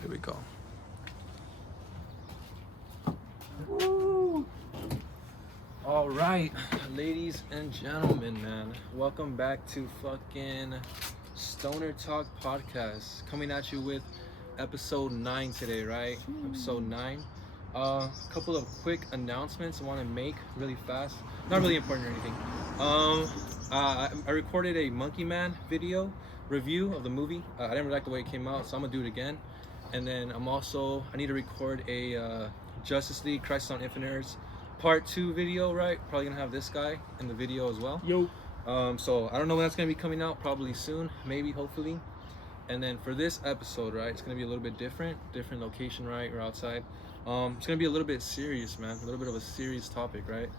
Here we go. Woo! All right, ladies and gentlemen, man, welcome back to fucking Stoner Talk Podcast. Coming at you with episode 9 today, right? Episode 9. A couple of quick announcements I want to make really fast. Not really important or anything. I recorded a Monkey Man video review of the movie. I didn't really like the way it came out, so I'm gonna do it again. And then I need to record a Justice League Crisis on Infinite Earths Part 2 video, right? Probably gonna have this guy in the video as well. Yo. So I don't know when that's gonna be coming out, probably soon, maybe, hopefully. And then for this episode, right, it's gonna be a little bit different location, right? We're outside. It's gonna be a little bit serious, man, a little bit of a serious topic, right?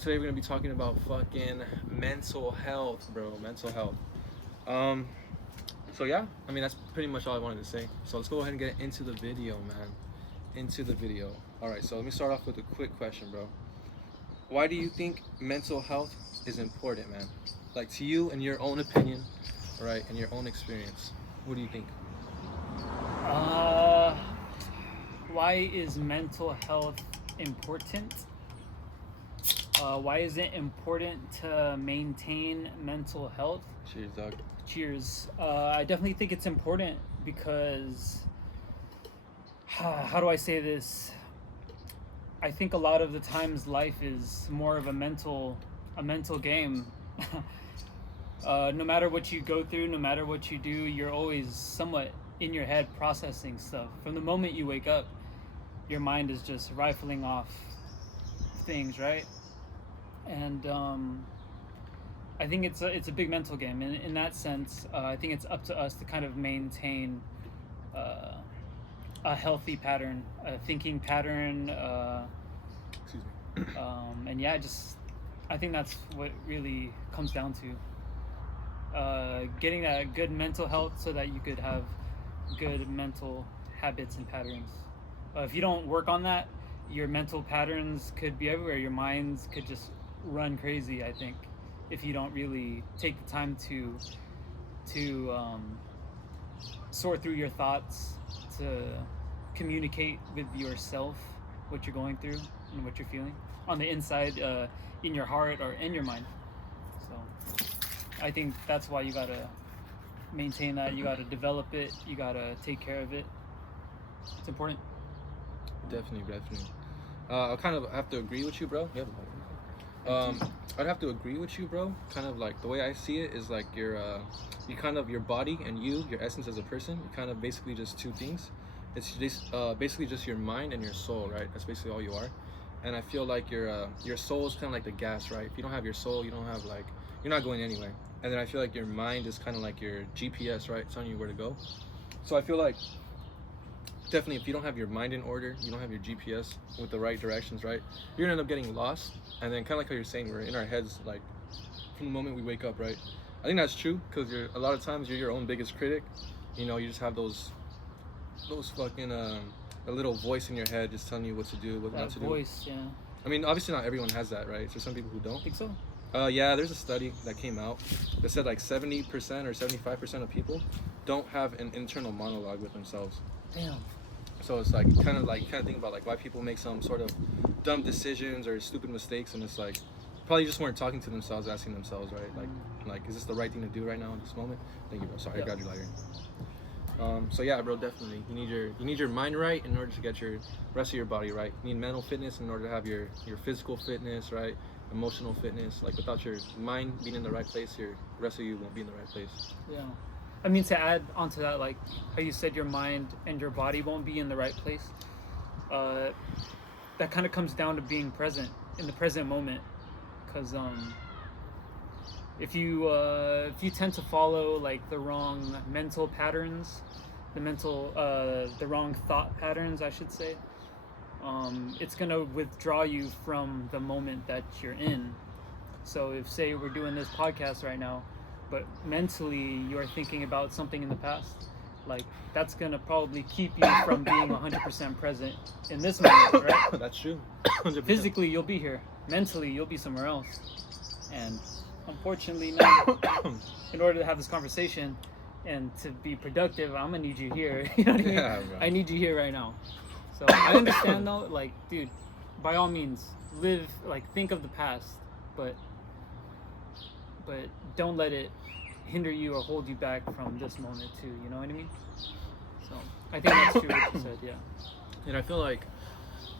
Today we're gonna be talking about fucking mental health, bro, mental health. So yeah, I mean, that's pretty much all I wanted to say. So let's go ahead and get into the video, man. Into the video. All right, so let me start off with a quick question, bro. Why do you think mental health is important, man? Like, to you, in your own opinion, right, in your own experience, what do you think? Why is mental health important? Why is it important to maintain mental health? Cheers, dog. Cheers. I definitely think it's important because, how do I say this? I think a lot of the times life is more of a mental game. No matter what you go through, no matter what you do, you're always somewhat in your head processing stuff. From the moment you wake up, your mind is just rifling off things, right? And I think it's a big mental game. In that sense, I think it's up to us to kind of maintain a healthy pattern, a thinking pattern. Excuse me. And yeah, I think that's what it really comes down to. Getting that good mental health so that you could have good mental habits and patterns. If you don't work on that, your mental patterns could be everywhere. Your minds could just run crazy, I think, if you don't really take the time to sort through your thoughts, to communicate with yourself what you're going through and what you're feeling on the inside, in your heart or in your mind. So I think that's why you gotta maintain that. You gotta develop it. You gotta take care of it. It's important. Definitely. I kind of have to agree with you, bro. I'd have to agree with you, bro. Kind of like the way I see it is like your body and your essence as a person. You're kind of basically just two things. It's just basically just your mind and your soul, right? That's basically all you are. And I feel like your soul is kind of like the gas, right? If you don't have your soul, you don't have you're not going anywhere. And then I feel like your mind is kind of like your GPS, right? It's telling you where to go. So I feel like definitely if you don't have your mind in order, you don't have your GPS with the right directions, right? You're gonna end up getting lost. And then kind of like how you're saying, we're in our heads like from the moment we wake up, right? I think that's true because a lot of times you're your own biggest critic. You know, you just have those fucking a little voice in your head just telling you what to do, what not to do. That voice, yeah. I mean, obviously not everyone has that, right? So some people who don't. Think so? Yeah, there's a study that came out that said like 70% or 75% of people don't have an internal monologue with themselves. Damn. So it's like kind of think about like why people make some sort of dumb decisions or stupid mistakes, and it's like probably just weren't talking to themselves, asking themselves, right? Like is this the right thing to do right now in this moment? Thank you, bro. Sorry, I got you later. So yeah, bro, definitely you need your mind right in order to get your rest of your body right. You need mental fitness in order to have your physical fitness, right? Emotional fitness. Like without your mind being in the right place, the rest of you won't be in the right place. Yeah. I mean, to add onto that, like how you said your mind and your body won't be in the right place, that kind of comes down to being present in the present moment. Because if you tend to follow like the wrong mental patterns, the wrong thought patterns, I should say, it's gonna withdraw you from the moment that you're in. So if, say, we're doing this podcast right now, but mentally you are thinking about something in the past, like that's gonna probably keep you from being 100% present in this moment, right? That's true. 100%. Physically you'll be here, mentally you'll be somewhere else. And unfortunately, man, in order to have this conversation, and to be productive, I'm gonna need you here. You know what I mean? Yeah, bro. I need you here right now. So I understand though, like, dude, by all means, live, like, think of the past, but don't let it hinder you or hold you back from this moment too. You know what I mean? So I think that's true what you said. Yeah. And I feel like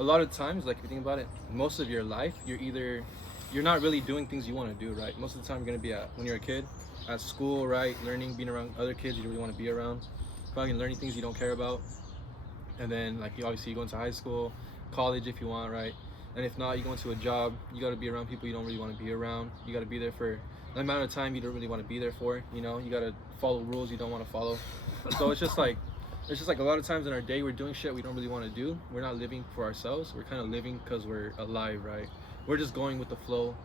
a lot of times, like if you think about it, most of your life, you're not really doing things you want to do, right? Most of the time, you're gonna be when you're a kid, at school, right? Learning, being around other kids you don't really want to be around, fucking learning things you don't care about, and then like you go into high school, college if you want, right? And if not, you go into a job, you got to be around people you don't really want to be around. You got to be there for the amount of time you don't really want to be there for. You know, you got to follow rules you don't want to follow. So it's just like a lot of times in our day we're doing shit we don't really want to do. We're not living for ourselves. We're kind of living because we're alive, right? We're just going with the flow.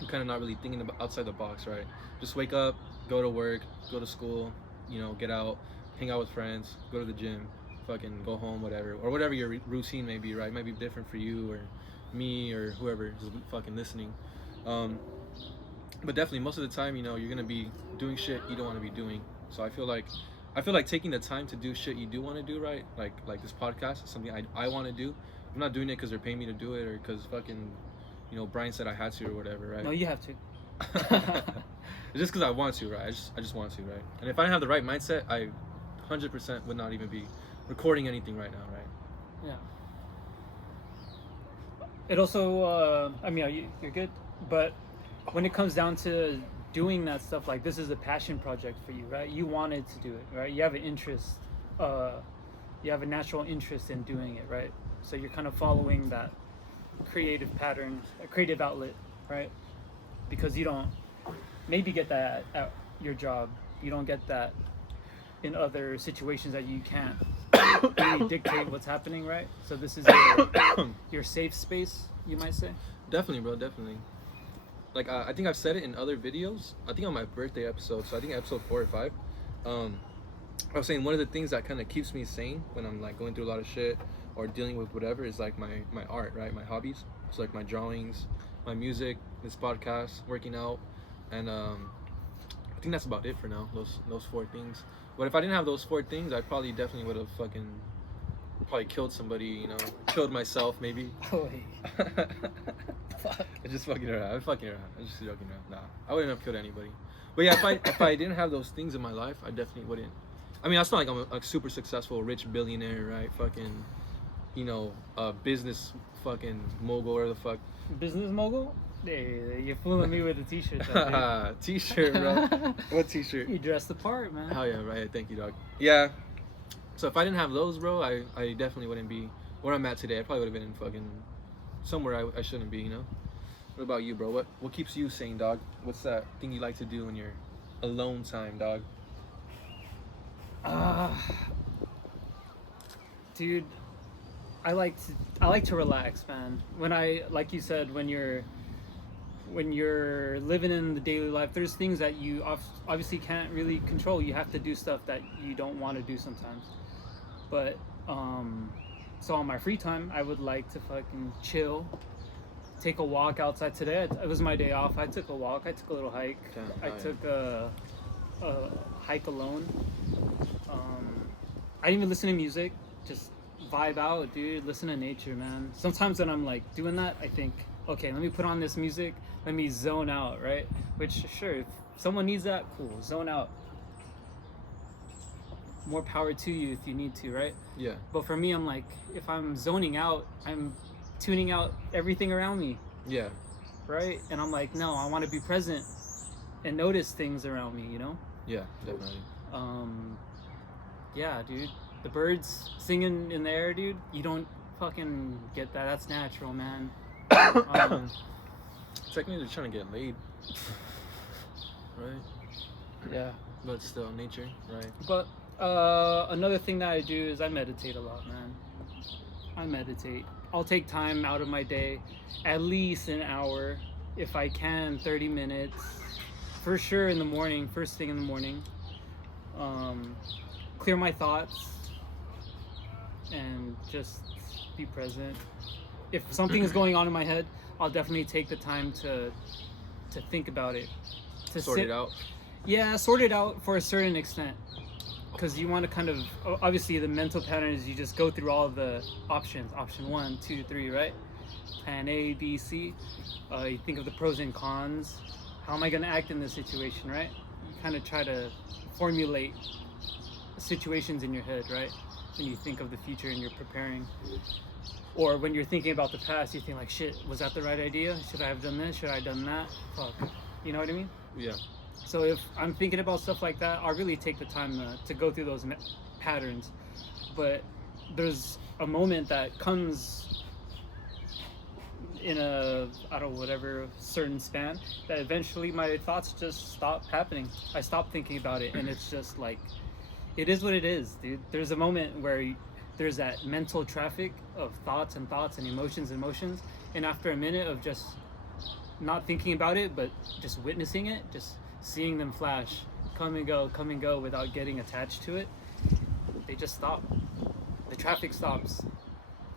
We're kind of not really thinking about outside the box, right? Just wake up, go to work, go to school, you know, get out, hang out with friends, go to the gym, fucking go home, whatever, or whatever your routine may be, right? It might be different for you or me or whoever is fucking listening. But definitely most of the time, you know, you're gonna be doing shit you don't want to be doing. So I feel like taking the time to do shit you do want to do, right? Like this podcast is something I want to do. I'm not doing it because they're paying me to do it or because fucking, you know, Brian said I had to or whatever, right? No, you have to. It's just because I want to, right? I just want to, right? And if I didn't have the right mindset, I 100% would not even be recording anything right now, right? Yeah. It also, I mean, you're good, but when it comes down to doing that stuff, like this is a passion project for you, right? You wanted to do it, right? You have an interest, you have a natural interest in doing it, right? So you're kind of following that creative pattern, a creative outlet, right? Because you don't maybe get that at your job. You don't get that in other situations that you can't really dictate what's happening, right? So this is your safe space, you might say. Definitely, bro, definitely. Like I think I've said it in other videos. I think on my birthday episode, so I think episode 4 or 5. I was saying one of the things that kind of keeps me sane when I'm like going through a lot of shit or dealing with whatever is like my art, right? My hobbies. So like my drawings, my music, this podcast, working out, and I think that's about it for now. Those 4 things. But if I didn't have those 4 things, I probably definitely would have probably killed somebody, you know, killed myself maybe. Oh, Fuck. I'm just fucking around. I'm fucking around. I'm just joking around. Nah, I wouldn't have killed anybody. But yeah, if I didn't have those things in my life, I definitely wouldn't. I mean, it's not like I'm a super successful, rich billionaire, right? Fucking, you know, business fucking mogul or the fuck. Business mogul? Hey, you're fooling me with a t-shirt. T-shirt, bro. What t-shirt? You dressed the part, man. Hell yeah, right. Thank you, dog. Yeah. So if I didn't have those, bro, I definitely wouldn't be where I'm at today. I probably would have been in fucking somewhere I shouldn't be, you know? What about you, bro? What keeps you sane, dog? What's that thing you like to do in your alone time, dog? Dude, I like to relax, man. Like you said, when you're living in the daily life, there's things that you obviously can't really control. You have to do stuff that you don't want to do sometimes. But so on my free time, I would like to fucking chill, take a walk outside. Today it was my day off. I took a walk. I took a little hike. I took a hike alone. I didn't even listen to music. Just vibe out, dude. Listen to nature, man. Sometimes when I'm like doing that, I think, okay, let me put on this music. Let me zone out, right? Which, sure, if someone needs that, cool. Zone out. More power to you if you need to, right? Yeah. But for me, I'm like, if I'm zoning out, I'm tuning out everything around me. Yeah. Right? And I'm like, no, I want to be present and notice things around me, you know? Yeah, definitely. Yeah, dude. The birds singing in the air, dude. You don't fucking get that. That's natural, man. Technically, they're trying to get laid. Right? Yeah. But still, nature, right? But another thing that I do is I meditate a lot, man. I meditate. I'll take time out of my day, at least an hour, if I can, 30 minutes. For sure in the morning, first thing in the morning. Clear my thoughts and just be present. If something is going on in my head, I'll definitely take the time to think about it. Sort it out. Yeah, sort it out for a certain extent. Because you want to kind of, obviously the mental pattern is you just go through all of the options. Option 1, 2, 3, right? Plan A, B, C. You think of the pros and cons. How am I going to act in this situation, right? You kind of try to formulate situations in your head, right? When you think of the future and you're preparing. Or when you're thinking about the past, you think like, shit, was that the right idea? Should I have done this? Should I have done that? Fuck. You know what I mean? Yeah. So if I'm thinking about stuff like that, I'll really take the time to go through those patterns. But there's a moment that comes in a, I don't know, whatever certain span, that eventually my thoughts just stop happening. I stop thinking about it, and it's just like, it is what it is, dude. There's a moment where there's that mental traffic of thoughts and emotions, and after a minute of just not thinking about it, but just witnessing it, just seeing them flash, come and go without getting attached to it, they just stop. The traffic stops,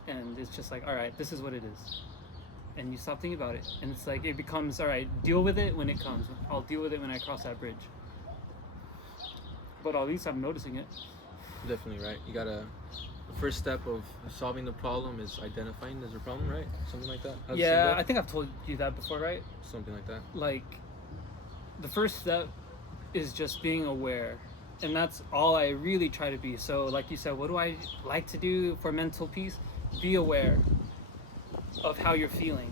and it's just like, all right, this is what it is. And you stop thinking about it, and it's like, it becomes, all right, deal with it when it comes. I'll deal with it when I cross that bridge. But at least I'm noticing it. Definitely, right? You gotta, the first step of solving the problem is identifying there's a problem, right? Something like that? Yeah, I think I've told you that before, right? Something like that. Like, the first step is just being aware, and that's all I really try to be. So like you said, what do I like to do for mental peace? Be aware of how you're feeling.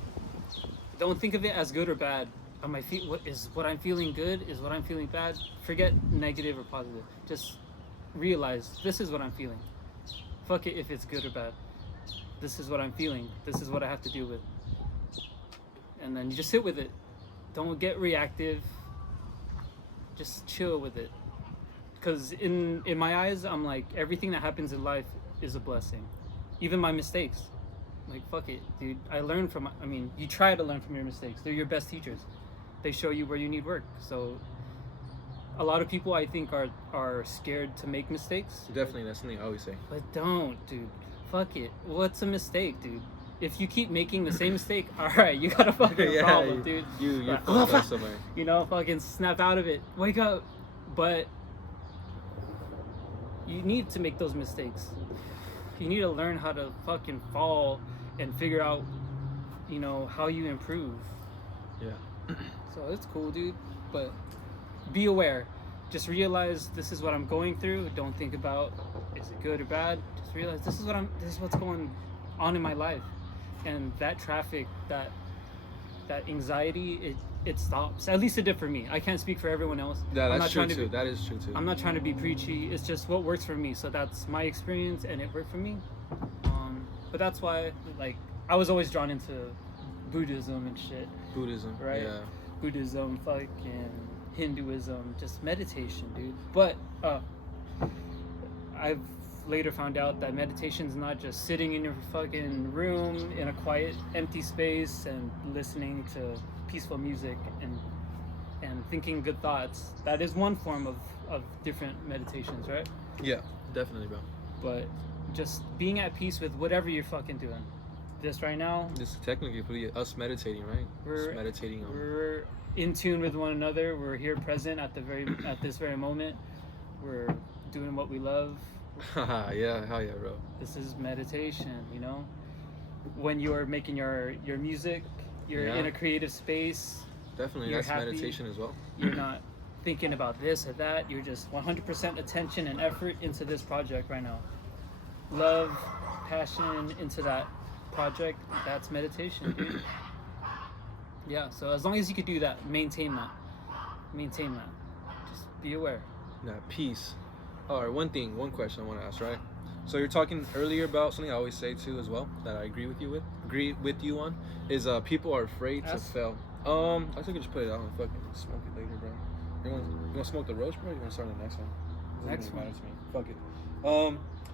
Don't think of it as good or bad. What I'm feeling good? Is what I'm feeling bad? Forget negative or positive. Just realize this is what I'm feeling. Fuck it if it's good or bad. This is what I'm feeling. This is what I have to deal with. And then you just sit with it. Don't get reactive. Just chill with it. Because in my eyes, I'm like, everything that happens in life is a blessing. Even my mistakes. Like, fuck it, dude. You try to learn from your mistakes. They're your best teachers. They show you where you need work. So a lot of people, I think, are scared to make mistakes. Definitely, that's something I always say. But don't, dude. Fuck it. What's a mistake, dude? If you keep making the same mistake, all right, you got a fucking problem, dude. You're fucked up somewhere. You know, fucking snap out of it. Wake up. But you need to make those mistakes. You need to learn how to fucking fall and figure out, you know, how you improve. Yeah. So it's cool, dude. But be aware. Just realize this is what I'm going through. Don't think about is it good or bad. Just realize this is what's going on in my life. And that traffic, that anxiety, it stops. At least it did for me. I can't speak for everyone else. Yeah, that's true too. That is true too. I'm not trying to be preachy. It's just what works for me. So that's my experience, and it worked for me. But that's why, like, I was always drawn into Buddhism and shit. Buddhism, right? Yeah. Buddhism, fucking Hinduism, just meditation, dude. But I've later found out that meditation's not just sitting in your fucking room in a quiet, empty space and listening to peaceful music and thinking good thoughts. That is one form of different meditations, right? Yeah, definitely, bro. But just being at peace with whatever you're fucking doing. This right now, this is technically us meditating, right? We're meditating on. We're in tune with one another. We're here present at this very moment. We're doing what we love. Yeah, hell yeah, bro. This is meditation, you know? When you're making your music, you're in a creative space. Definitely, that's happy. Meditation as well. You're not thinking about this or that. You're just 100% attention and effort into this project right now. Love, passion into that project. That's meditation, dude. Yeah, so as long as you could do that, maintain that. Just be aware. Peace. Alright, one question I want to ask, right? So you're talking earlier about something I always say too as well, that I agree with you on, is people are afraid to fail. I think I just put it out and fucking smoke it later, bro. You want to smoke the roast, bro? Or you want to start on the next one? Next one. Fuck it.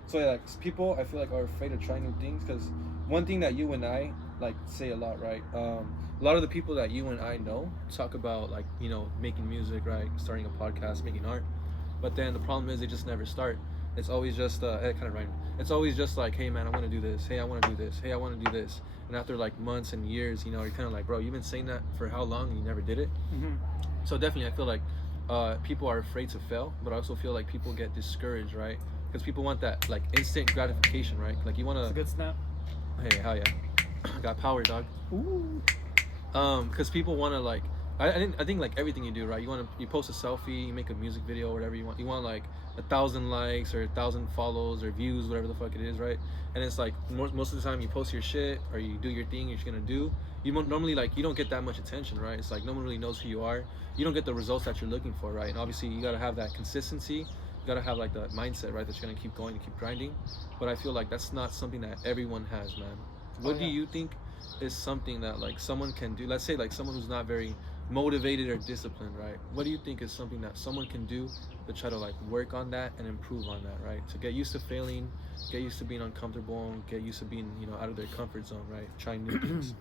So yeah, like, people I feel like are afraid to try new things, because one thing that you and I like say a lot, right? A lot of the people that you and I know talk about, like, you know, making music, right? Starting a podcast, making art. But then the problem is they just never start. It's always just it kind of rhymed. It's always just like, hey man, I want to do this. Hey, I want to do this. Hey, I want to do this. And after like months and years, you know, you're kind of like, bro, you've been saying that for how long and you never did it? Mm-hmm. So definitely, I feel like people are afraid to fail, but I also feel like people get discouraged, right? Because people want that like instant gratification, right? Like you want It's a to. good snap. Hey, hell yeah, got power, dog. Ooh. Because people want to like. I think like everything you do, right? You post a selfie, you make a music video, whatever you want. You want like 1,000 likes or 1,000 follows or views, whatever the fuck it is, right? And it's like most of the time you post your shit or you do your thing you're gonna do. Normally like you don't get that much attention, right? It's like no one really knows who you are. You don't get the results that you're looking for, right? And obviously you gotta have that consistency. You gotta have like that mindset, right? That you're gonna keep going and keep grinding. But I feel like that's not something that everyone has, man. What do you think is something that like someone can do? Let's say like someone who's not very motivated or disciplined, right? What do you think is something that someone can do to try to like work on that and improve on that, right? To get used to failing, get used to being uncomfortable, and get used to being, out of their comfort zone, right? Trying new things.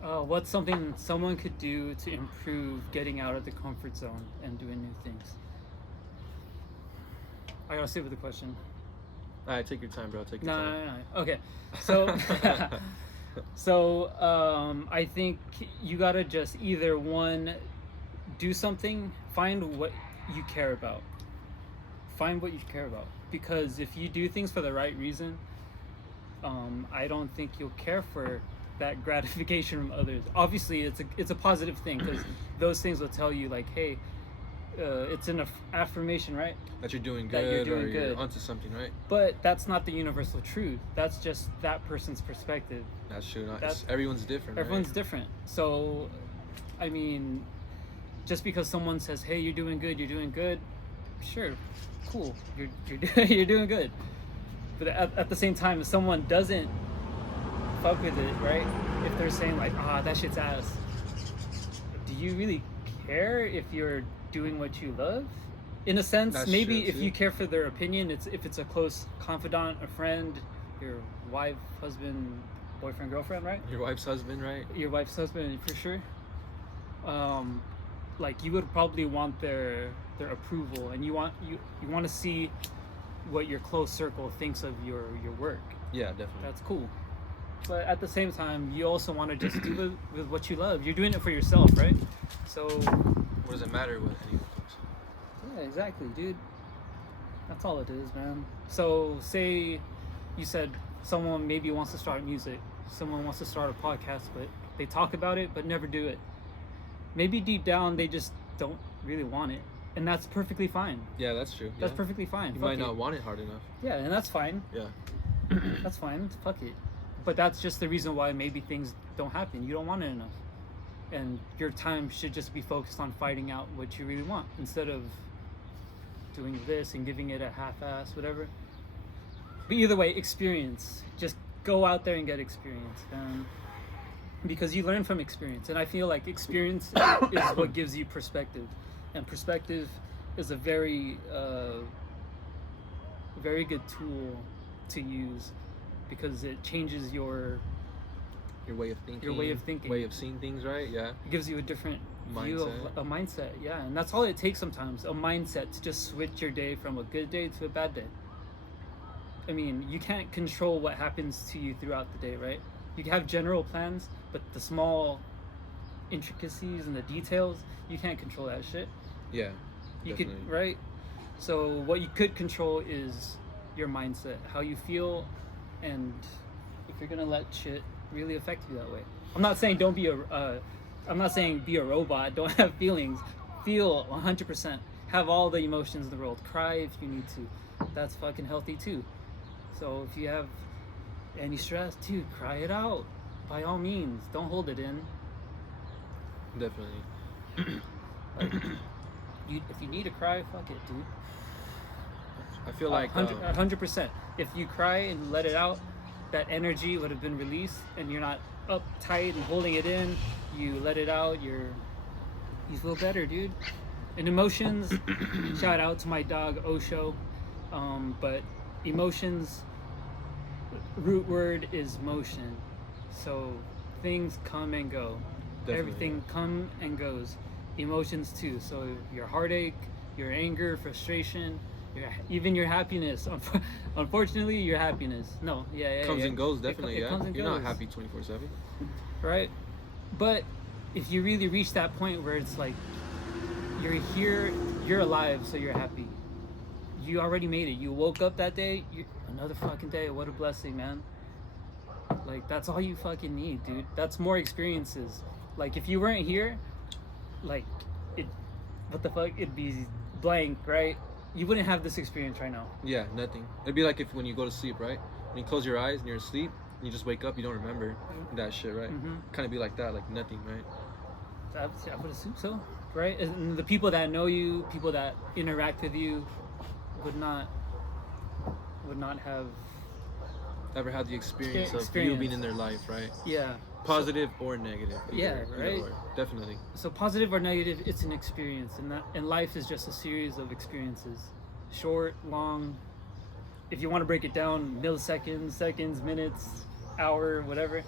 What's something someone could do to improve getting out of the comfort zone and doing new things? I gotta sit with the question. All right, take your time, bro. Take your time. No. Okay, so I think you gotta just either one, do something, find what you care about. Find what you care about, because if you do things for the right reason, I don't think you'll care for that gratification from others. Obviously, it's a positive thing, because those things will tell you like, hey, it's an affirmation, right? That you're doing That good, you're doing or good. you're onto something, right? But that's not the universal truth. That's just that person's perspective. That's true. Everyone's different. Everyone's right? different. So, I mean, just because someone says, "Hey, you're doing good," sure, cool, you're doing good. But at the same time, if someone doesn't fuck with it, right? If they're saying like, that shit's ass, do you really care if you're doing what you love? In a sense, That's maybe true, if too. you care for their opinion, if it's a close confidant, a friend, your wife, husband, boyfriend, girlfriend, right? Your wife's husband, right? Your wife's husband, for sure. Like you would probably want their approval, and you want to see what your close circle thinks of your work. Yeah, definitely. That's cool. But at the same time, you also want to just do it with what you love. You're doing it for yourself, right? So What does it matter what anyone thinks? yeah, exactly, dude. That's all it is, man. So say you said someone maybe wants to start music, someone wants to start a podcast, but they talk about it but never do it. Maybe deep down they just don't really want it, and that's perfectly fine. Yeah, that's true. That's yeah. perfectly fine. You Fuck might it. not want it hard enough. Yeah, and that's fine. Yeah. That's fine. Fuck it. But that's just the reason why maybe things don't happen. You don't want it enough, and your time should just be focused on fighting out what you really want instead of doing this and giving it a half-ass, whatever. But either way, experience. Just go out there and get experience, because you learn from experience, and I feel like experience is what gives you perspective, and perspective is a very very good tool to use, because it changes your way of thinking. Way of seeing things, right? Yeah. It gives you a different view of a mindset. Yeah, and that's all it takes sometimes, a mindset to just switch your day from a good day to a bad day. I mean, you can't control what happens to you throughout the day, right? You can have general plans, but the small intricacies and the details, you can't control that shit. Yeah. You definitely. could, right? So what you could control is your mindset, how you feel, and if you're gonna let shit really affect you that way. I'm not saying don't be I'm not saying be a robot, don't have feelings. Feel 100%. Have all the emotions in the world. Cry if you need to. That's fucking healthy too. So if you have any stress, dude, cry it out. By all means, don't hold it in. Definitely. Like, if you need to cry, fuck it, dude. I feel like 100%. If you cry and let it out, that energy would have been released, and you're not uptight and holding it in. You let it out. You feel better, dude. And emotions. Shout out to my dog Osho. But emotions. Root word is motion. So things come and go. Definitely, Everything come and goes. Emotions too. So your heartache, your anger, frustration, even your happiness. Unfortunately, your happiness. No, comes and goes, definitely. It comes and You're goes. not happy 24/7. Right? But if you really reach that point where it's like you're here you're alive, so you're happy. You already made it. You woke up that day. Another fucking day. What a blessing, man. Like, that's all you fucking need, dude. That's more experiences. Like, if you weren't here, like, what the fuck? It'd be blank, right? You wouldn't have this experience right now. Yeah, nothing. It'd be like if when you go to sleep, right? When you close your eyes and you're asleep, and you just wake up, you don't remember that shit, right? Kind of be like that, like nothing, right? I would assume so, right? And the people that know you, people that interact with you, would not have ever had the experience of you being in their life, right? Yeah. Positive or negative. Yeah, right? Definitely. So positive or negative, it's an experience, and life is just a series of experiences, short, long. If you want to break it down, milliseconds, seconds, minutes, hour, whatever,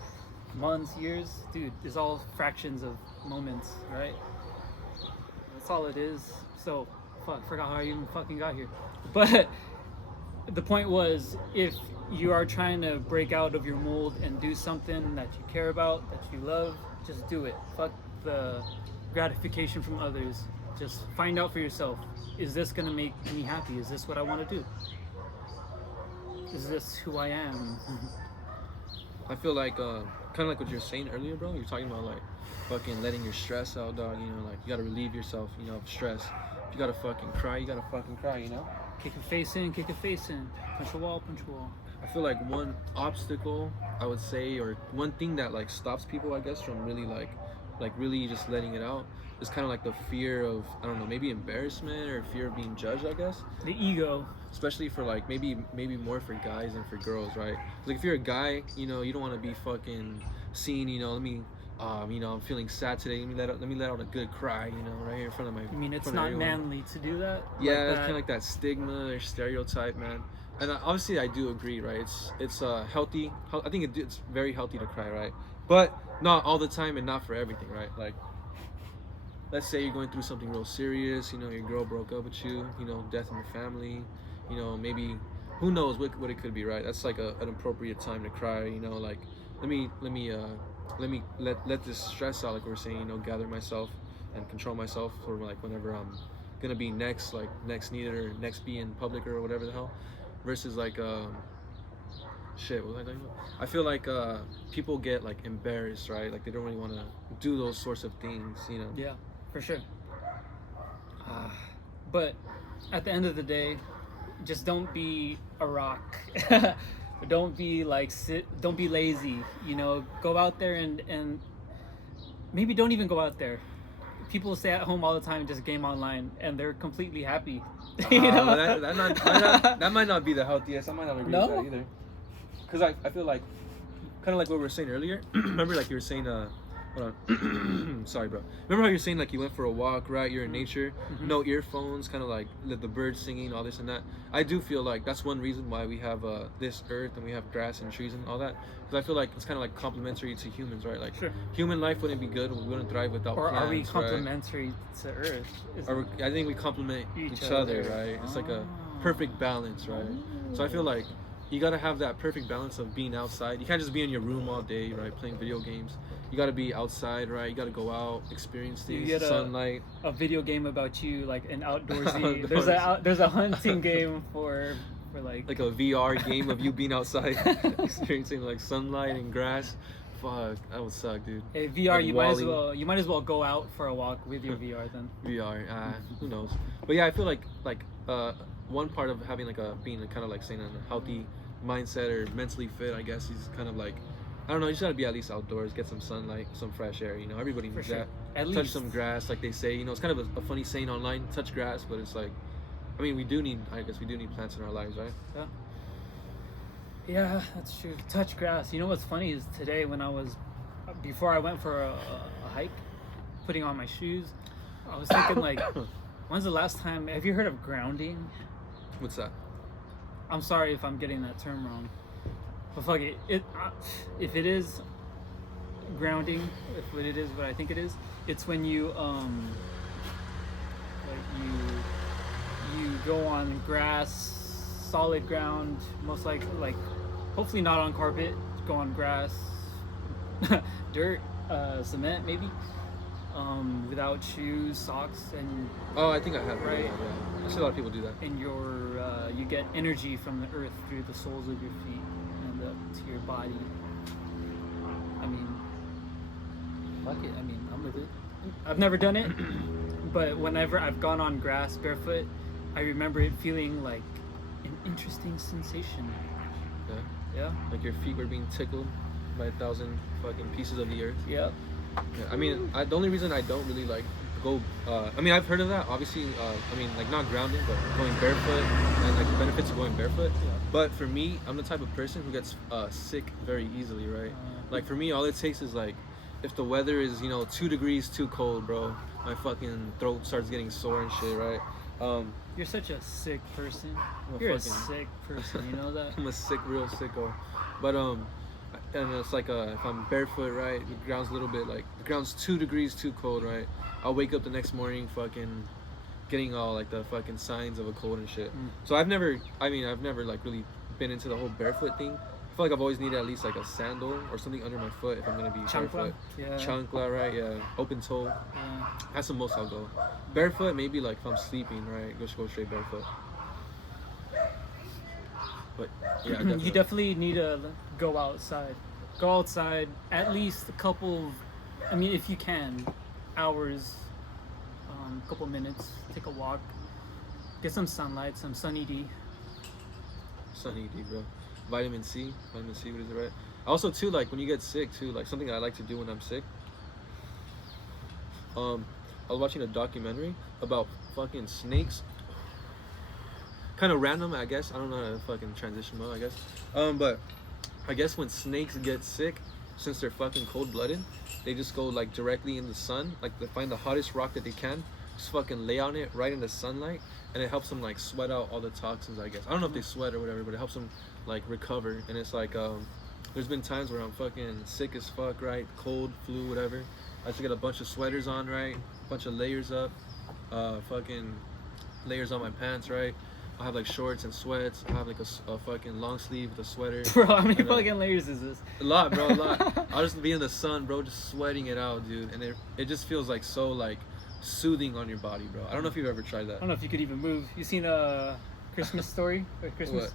months, years, dude, it's all fractions of moments, right? That's all it is. So, forgot how I even fucking got here. But the point was, if you are trying to break out of your mold and do something that you care about, that you love, just do it. Fuck the gratification from others. Just find out for yourself. Is this gonna make me happy? Is this what I want to do? Is this who I am? I feel like kind of like what you were saying earlier, bro. You're talking about like fucking letting your stress out, dog. You know, like you gotta relieve yourself, you know, of stress. If you gotta fucking cry, you gotta fucking cry, you know. Kick a face in, kick a face in. Punch a wall, punch a wall. I feel like one obstacle, I would say, or one thing that like stops people, I guess, from really like really just letting it out is kind of like the fear of, I don't know, maybe embarrassment or fear of being judged, I guess. The ego. Especially for like maybe more for guys than for girls, right? Like if you're a guy, you know, you don't want to be fucking seen, you know, you know, I'm feeling sad today. Let me let out a good cry, you know, right here in front of my. I mean, it's not manly to do that. Yeah, it's kind of like that stigma or stereotype, man. And obviously, I do agree, right? It's healthy. I think it's very healthy to cry, right? But not all the time and not for everything, right? Like, let's say you're going through something real serious. You know, your girl broke up with you. You know, death in your family. You know, maybe who knows what it could be, right? That's like an appropriate time to cry. You know, like let me let this stress out, like we were saying, you know, gather myself and control myself for like whenever I'm gonna be next needed or next be in public or whatever the hell, versus like shit, what was I talking about? I feel like people get like embarrassed, right? Like they don't really want to do those sorts of things, you know. Yeah, for sure. But at the end of the day, just don't be a rock. Don't be like don't be lazy, you know. Go out there and maybe don't even go out there. People stay at home all the time and just game online and they're completely happy. You know? That might not be the healthiest. I might not agree with that either, because I feel like kind of like what we were saying earlier. Remember, like you were saying hold on. Sorry, bro. Remember how you're saying like you went for a walk, right? You're in nature, no earphones, kind of like the birds singing, all this and that. I do feel like that's one reason why we have this earth and we have grass and trees and all that. Because I feel like it's kind of like complementary to humans, right? Like human life wouldn't be good. We wouldn't thrive without plants. Or are we complementary to Earth? I think we complement each other, right? It's like a perfect balance, right? So I feel like you gotta have that perfect balance of being outside. You can't just be in your room all day, right? Playing video games. You gotta be outside, right? You gotta go out, experience the sunlight. A video game about you, like an outdoorsy. There's a hunting game for like a VR game of you being outside, experiencing like sunlight and grass. Fuck, that would suck, dude. Hey, VR, like you might as well go out for a walk with your VR then. VR, who knows? But yeah, I feel like one part of having being kind of like saying a healthy mindset or mentally fit, I guess, is kind of like, I don't know, you just gotta be at least outdoors, get some sunlight, some fresh air, you know. Everybody needs that. Touch some grass, like they say, you know. It's kind of a funny saying online, touch grass, but it's like, I mean, we do need plants in our lives, right? Yeah, that's true. Touch grass. You know what's funny is today before I went for a hike, putting on my shoes, I was thinking like, when's the last time, have you heard of grounding? What's that? I'm sorry if I'm getting that term wrong, but fuck it. If it is grounding, if it is what I think it is, it's when you you go on grass, solid ground, most likely, like hopefully not on carpet. Go on grass, dirt, cement maybe, without shoes, socks, and Oh, I think I have. Right. Yeah. I see a lot of people do that. and you get energy from the earth through the soles of your feet and up to your body. I mean, fuck it. I mean, I'm with it. I've never done it, but whenever I've gone on grass barefoot, I remember it feeling like an interesting sensation. Yeah. Yeah. Like your feet were being tickled by 1,000 fucking pieces of the earth. Yep. Yeah. I mean, the only reason I don't really like go, I mean, I've heard of that. Obviously, I mean, like not grounding, but going barefoot and like the benefits of going barefoot. Yeah. But for me, I'm the type of person who gets sick very easily, right? Like for me, all it takes is like, if the weather is 2 degrees too cold, bro, my fucking throat starts getting sore and shit, right? You're such a sick person. I'm You're a fucking- sick person. You know that? I'm a sick, real sicko. But and it's like if I'm barefoot, right, the ground's a little bit like the ground's 2 degrees too cold, right? I'll wake up the next morning fucking getting all like the fucking signs of a cold and shit. So I've never like really been into the whole barefoot thing. I feel like I've always needed at least like a sandal or something under my foot if I'm gonna be Chancla? barefoot. Yeah. Chancla, right? Yeah. Open toe. Yeah. That's the most I'll go. Barefoot, maybe like if I'm sleeping, right? Just go straight barefoot. But yeah, definitely. You definitely need to go outside. Go outside at least a couple of, I mean, if you can, hours, couple minutes, take a walk, get some sunlight, some sunny D. Sunny D, bro. Vitamin C, what is it, right? Also, too, like when you get sick, too, like something I like to do when I'm sick. I was watching a documentary about fucking snakes. Kind of random, I guess. I don't know how to fucking transition mode, I guess. But I guess when snakes get sick, since they're fucking cold-blooded, they just go like directly in the sun. Like they find the hottest rock that they can, just fucking lay on it right in the sunlight, and it helps them like sweat out all the toxins, I guess. I don't know if they sweat or whatever, but it helps them like recover. And it's like there's been times where I'm fucking sick as fuck, right? Cold, flu, whatever. I just get a bunch of sweaters on, right? A bunch of layers up, fucking layers on my pants, right? I have like shorts and sweats. I have like a fucking long sleeve with a sweater. Bro, how many And, fucking layers is this? A lot, bro, a lot. I'll just be in the sun, bro, just sweating it out, dude. And it just feels like so like soothing on your body, bro. I don't know if you've ever tried that. I don't know if you could even move. You seen a Christmas story? Or Christmas?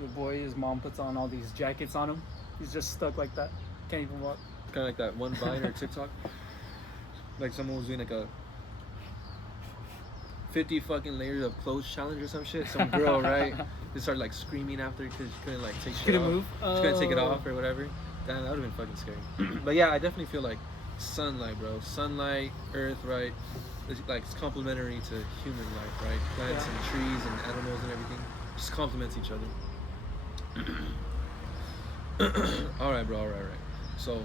The boy, his mom puts on all these jackets on him. He's just stuck like that. Can't even walk. Kind of like that one Vine or TikTok. Like someone was doing like a 50 fucking layers of clothes challenge or some shit. Some girl, right? They started like screaming after because she couldn't like take shit Couldn't off. move? She couldn't take it Oh. off or whatever. Damn, that would have been fucking scary. But yeah, I definitely feel like sunlight, bro. Sunlight, earth, right? It's complementary to human life, right? Plants Yeah. and trees and animals and everything just complements each other. All right, bro. All right. So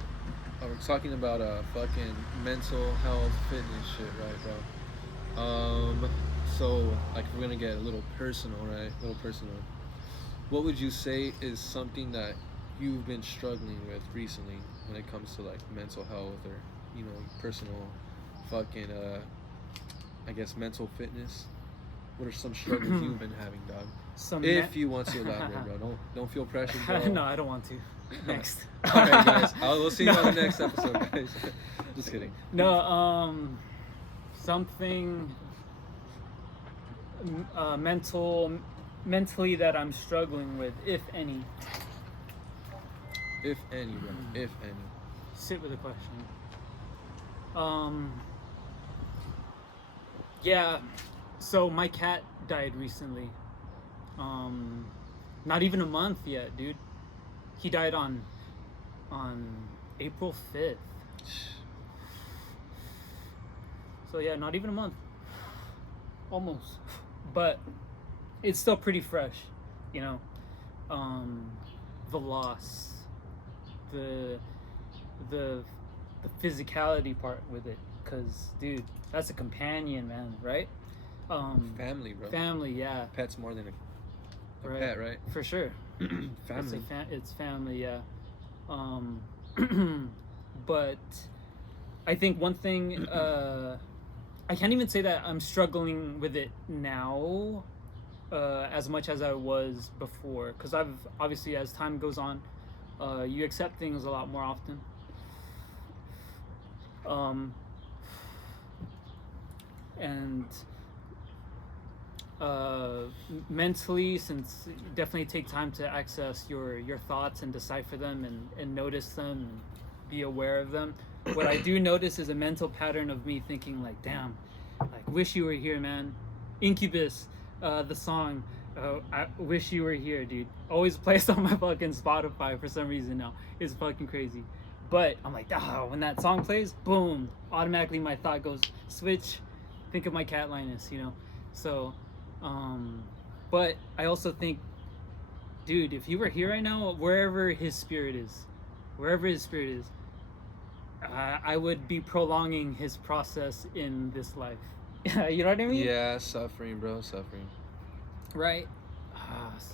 we're talking about fucking mental health, fitness shit, right, bro? So like we're gonna get a little personal, right? A little personal. What would you say is something that you've been struggling with recently when it comes to like mental health or personal fucking I guess mental fitness? What are some struggles you've been having, dog? If you want to elaborate, bro. Don't feel pressured, bro. No, I don't want to. Next. All right, guys. We'll see you on the next episode, guys. Just kidding. No, something mentally that I'm struggling with, if any. If any, bro. If any. Sit with a question. Yeah, so my cat died recently. Not even a month yet, dude. He died on April 5th. So yeah, not even a month. Almost. But it's still pretty fresh, you know. The loss, the physicality part with it, cause dude, that's a companion, man, right? Family, bro. Family, yeah. Pet's more than a Right. pet, right? For sure. Family. It's family, yeah. But I think one thing, I can't even say that I'm struggling with it now as much as I was before, because I've obviously, as time goes on, you accept things a lot more often. and mentally, since you definitely take time to access your thoughts and decipher them and notice them and be aware of them. What I do notice is a mental pattern of me thinking like, damn, like wish you were here, man. Incubus, the song, I wish you were here, dude. Always placed on my fucking Spotify for some reason now. It's fucking crazy. But I'm like, when that song plays, boom, automatically my thought goes, switch, think of my cat Linus, you know? So, but I also think, dude, if he were here right now, wherever his spirit is, I would be prolonging his process in this life. You know what I mean? Yeah, suffering, bro, suffering. Right.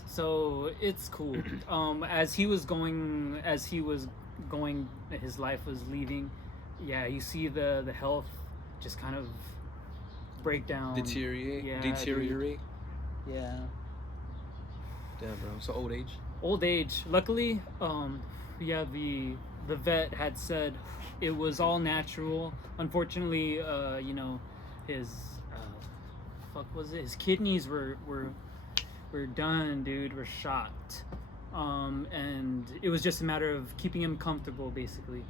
So it's cool. As he was going, his life was leaving. Yeah, you see the health just kind of break down, deteriorate. Yeah, Deteriorate. Yeah. Damn, bro. So old age. Old age. Luckily, yeah, the vet had said it was all natural. Unfortunately, you know, his his kidneys were done, dude. Were shot. And it was just a matter of keeping him comfortable, basically.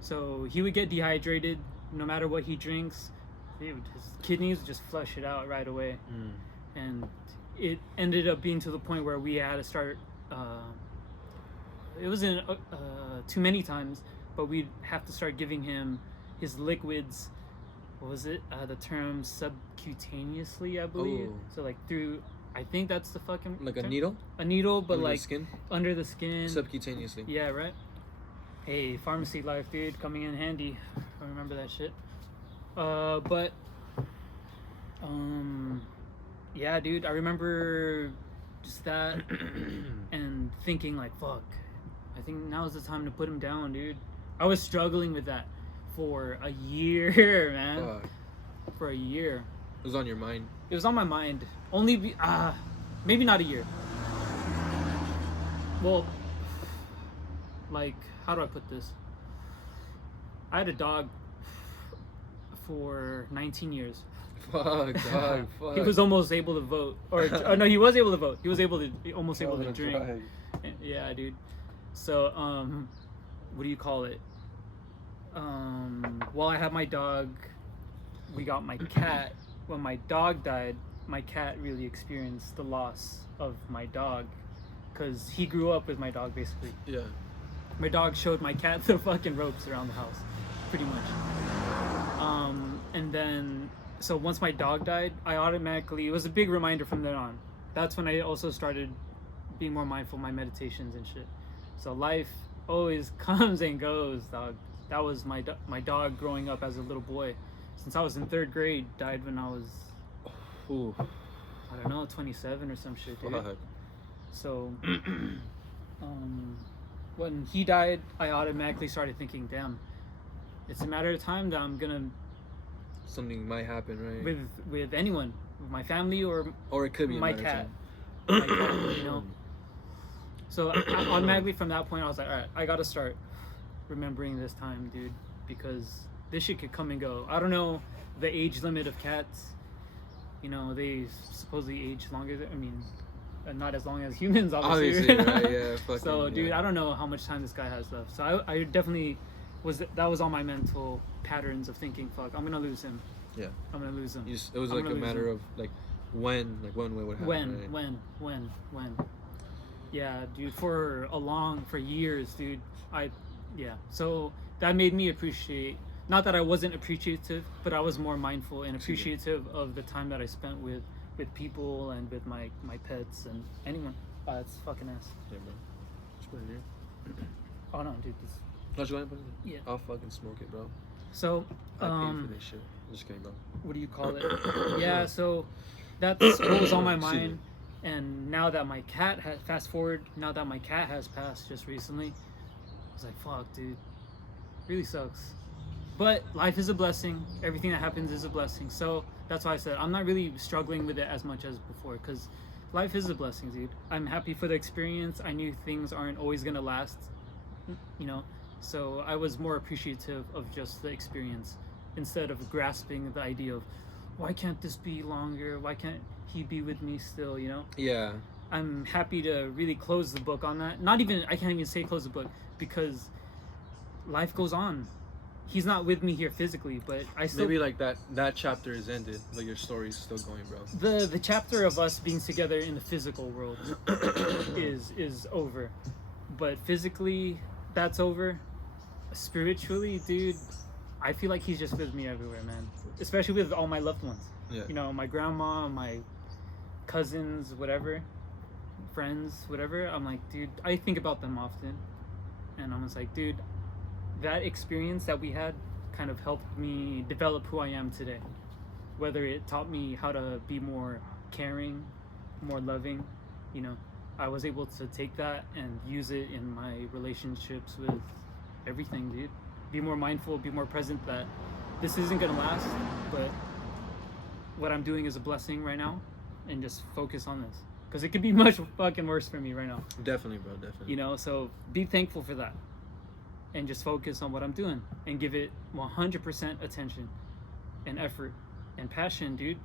So he would get dehydrated no matter what he drinks. His kidneys would just flush it out right away. And it ended up being to the point where we had to start, it wasn't too many times, but we'd have to start giving him his liquids. What was it? The term subcutaneously, I believe. Oh. So like through, I think that's the fucking Like term. a needle? A needle, but Under like the skin? under the skin. Subcutaneously. Yeah, right. Hey, pharmacy life, dude, coming in handy. I remember that shit. But yeah, dude, I remember just that and thinking like, fuck, I think now's the time to put him down, dude. I was struggling with that for a year, man. For a year. It was on your mind. It was on my mind. Only maybe not a year. Well, like, how do I put this? I had a dog for 19 years. Fuck, dog, fuck. He was almost able to vote, or no, he was able to vote. He was almost able to drink. Right. Yeah, dude. So, what do you call it? While I had my dog, we got my cat. When my dog died, my cat really experienced the loss of my dog, because he grew up with my dog, basically. Yeah. My dog showed my cat the fucking ropes around the house, pretty much. And then, so once my dog died, it was a big reminder from then on. That's when I also started being more mindful of my meditations and shit. So life always comes and goes, dog. That was my dog growing up as a little boy. Since I was in 3rd grade, died when I was, Ooh. I don't know, 27 or some shit, dude. Fuck. So, when he died, I automatically started thinking, damn, it's a matter of time that I'm gonna, Something might happen, right? with anyone, with my family or it could be my a matter of cat. time. My cat, you know. So automatically from that point, I was like, all right, I gotta start remembering this time, dude, because this shit could come and go. I don't know the age limit of cats. You know, they supposedly age longer. Not as long as humans, obviously. Right? Yeah. Fucking, So, dude, yeah. I don't know how much time this guy has left. So I definitely that was all my mental patterns of thinking, fuck, I'm gonna lose him. Yeah. I'm gonna lose him. It was like a matter of like when would happen. When. Yeah, dude, for years, dude. So that made me appreciate, not that I wasn't appreciative, but I was more mindful and appreciative of the time that I spent with people and with my pets and anyone. It's fucking ass. Yeah, bro. Just put it here. Oh no, dude. No, you want to put it in? Yeah. I'll fucking smoke it, bro. So, I pay for this shit. I'm just kidding, bro. what do you call it? Yeah, so that's what was on my Excuse mind. me. And now that my cat fast forward, now that my cat has passed just recently, I was like, fuck, dude. Really sucks. But life is a blessing. Everything that happens is a blessing. So that's why I said I'm not really struggling with it as much as before, because life is a blessing, dude. I'm happy for the experience. I knew things aren't always gonna last, you know. So I was more appreciative of just the experience instead of grasping the idea of, why can't this be longer? Why can't he be with me still? You know. Yeah. I'm happy to really close the book on that. Not even, I can't even say close the book, because life goes on. He's not with me here physically, but I still... Maybe like that chapter is ended, but your story's still going, bro. The chapter of us being together in the physical world is over. But physically, that's over. Spiritually, dude, I feel like he's just with me everywhere, man. Especially with all my loved ones. Yeah. You know, my grandma, my cousins, whatever, friends, whatever. I'm like, dude, I think about them often. And I'm just like, dude, that experience that we had kind of helped me develop who I am today. Whether it taught me how to be more caring, more loving, you know, I was able to take that and use it in my relationships with everything, dude. Be more mindful, be more present that this isn't gonna last, but what I'm doing is a blessing right now, and just focus on this. Because it could be much fucking worse for me right now. Definitely, bro, definitely. You know, so be thankful for that. And just focus on what I'm doing and give it 100% attention and effort and passion, dude.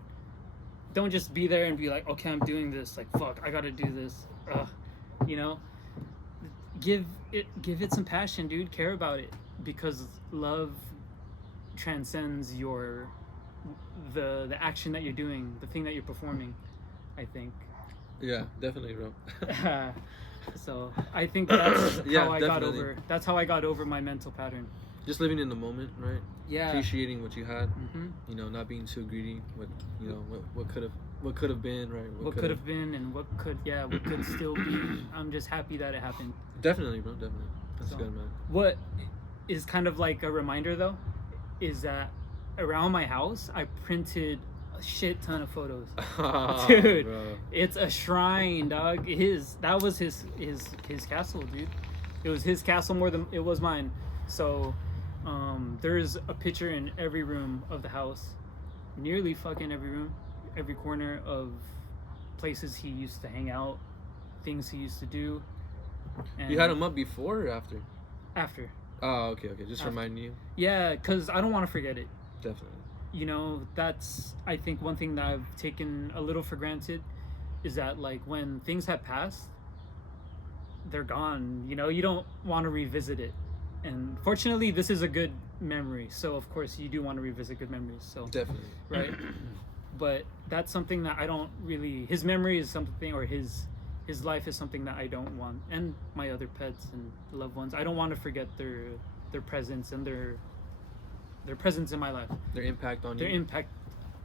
Don't just be there and be like, okay, I'm doing this. Like, fuck, I gotta do this. You know, give it some passion, dude. Care about it, because love transcends the action that you're doing, the thing that you're performing, I think. Yeah, definitely, bro. So I think that's Yeah, how I definitely. that's how I got over my mental pattern. Just living in the moment, right? Yeah. Appreciating what you had. Mm-hmm. You know, not being too greedy. What could have been, right? What could have been and what could still be. I'm just happy that it happened. Definitely, bro. Definitely. That's So, good, man. What is kind of like a reminder though, is that around my house I printed a shit ton of photos. Dude, bro. it's a shrine, dog. That was his castle, dude. It was his castle more than it was mine. So there's a picture in every room of the house, nearly fucking every room, every corner, of places he used to hang out, things he used to do. And You had him up before or after? after. Oh, okay. Just After. reminding you. Yeah, because I don't want to forget it. Definitely. You know, that's, I think, one thing that I've taken a little for granted is that, like, when things have passed, they're gone. You know, you don't want to revisit it. And fortunately, this is a good memory. So, of course, you do want to revisit good memories. So, Definitely. right? But that's something that I don't really... His memory is something, or his life is something that I don't want. And my other pets and loved ones. I don't want to forget their presence and their presence in my life. Their impact on Their you. impact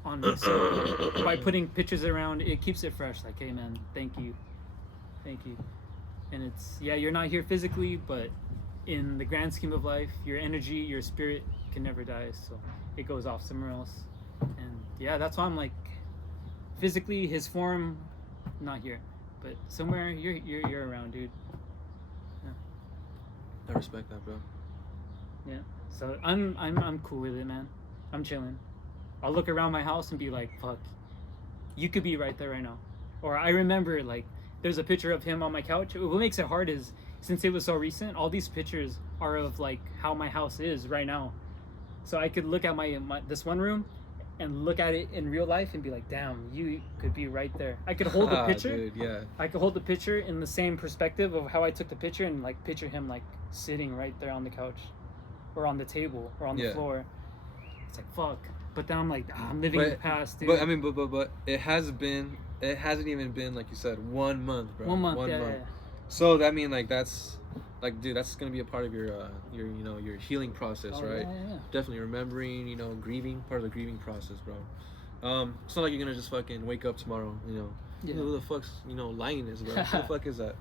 on me. So by putting pictures around, it keeps it fresh. Like, hey man, thank you. And it's, yeah, you're not here physically, but in the grand scheme of life, your energy, your spirit can never die. So it goes off somewhere else. And yeah, that's why I'm like, physically, his form, not here, but somewhere you're around, dude. I respect that, bro. Yeah. So I'm cool with it, man. I'm chilling. I'll look around my house and be like, fuck, you could be right there right now. Or I remember, like, there's a picture of him on my couch. What makes it hard is, since it was so recent, all these pictures are of, like, how my house is right now. So I could look at my this one room and look at it in real life and be like, damn, you could be right there. I could hold the picture. Dude, yeah. I could hold the picture in the same perspective of how I took the picture, and, like, picture him, like, sitting right there on the couch or on the table or on the floor. It's like, fuck. But then I'm like, I'm living in the past, dude. But I mean, but it hasn't even been, like you said, 1 month, bro. 1 month, yeah. So that mean, like, that's, like, dude, that's gonna be a part of your your healing process, right? Yeah. Definitely remembering, grieving, part of the grieving process, bro. It's not like you're gonna just fucking wake up tomorrow, Yeah. who the fuck's lying is, bro? Who the fuck is that?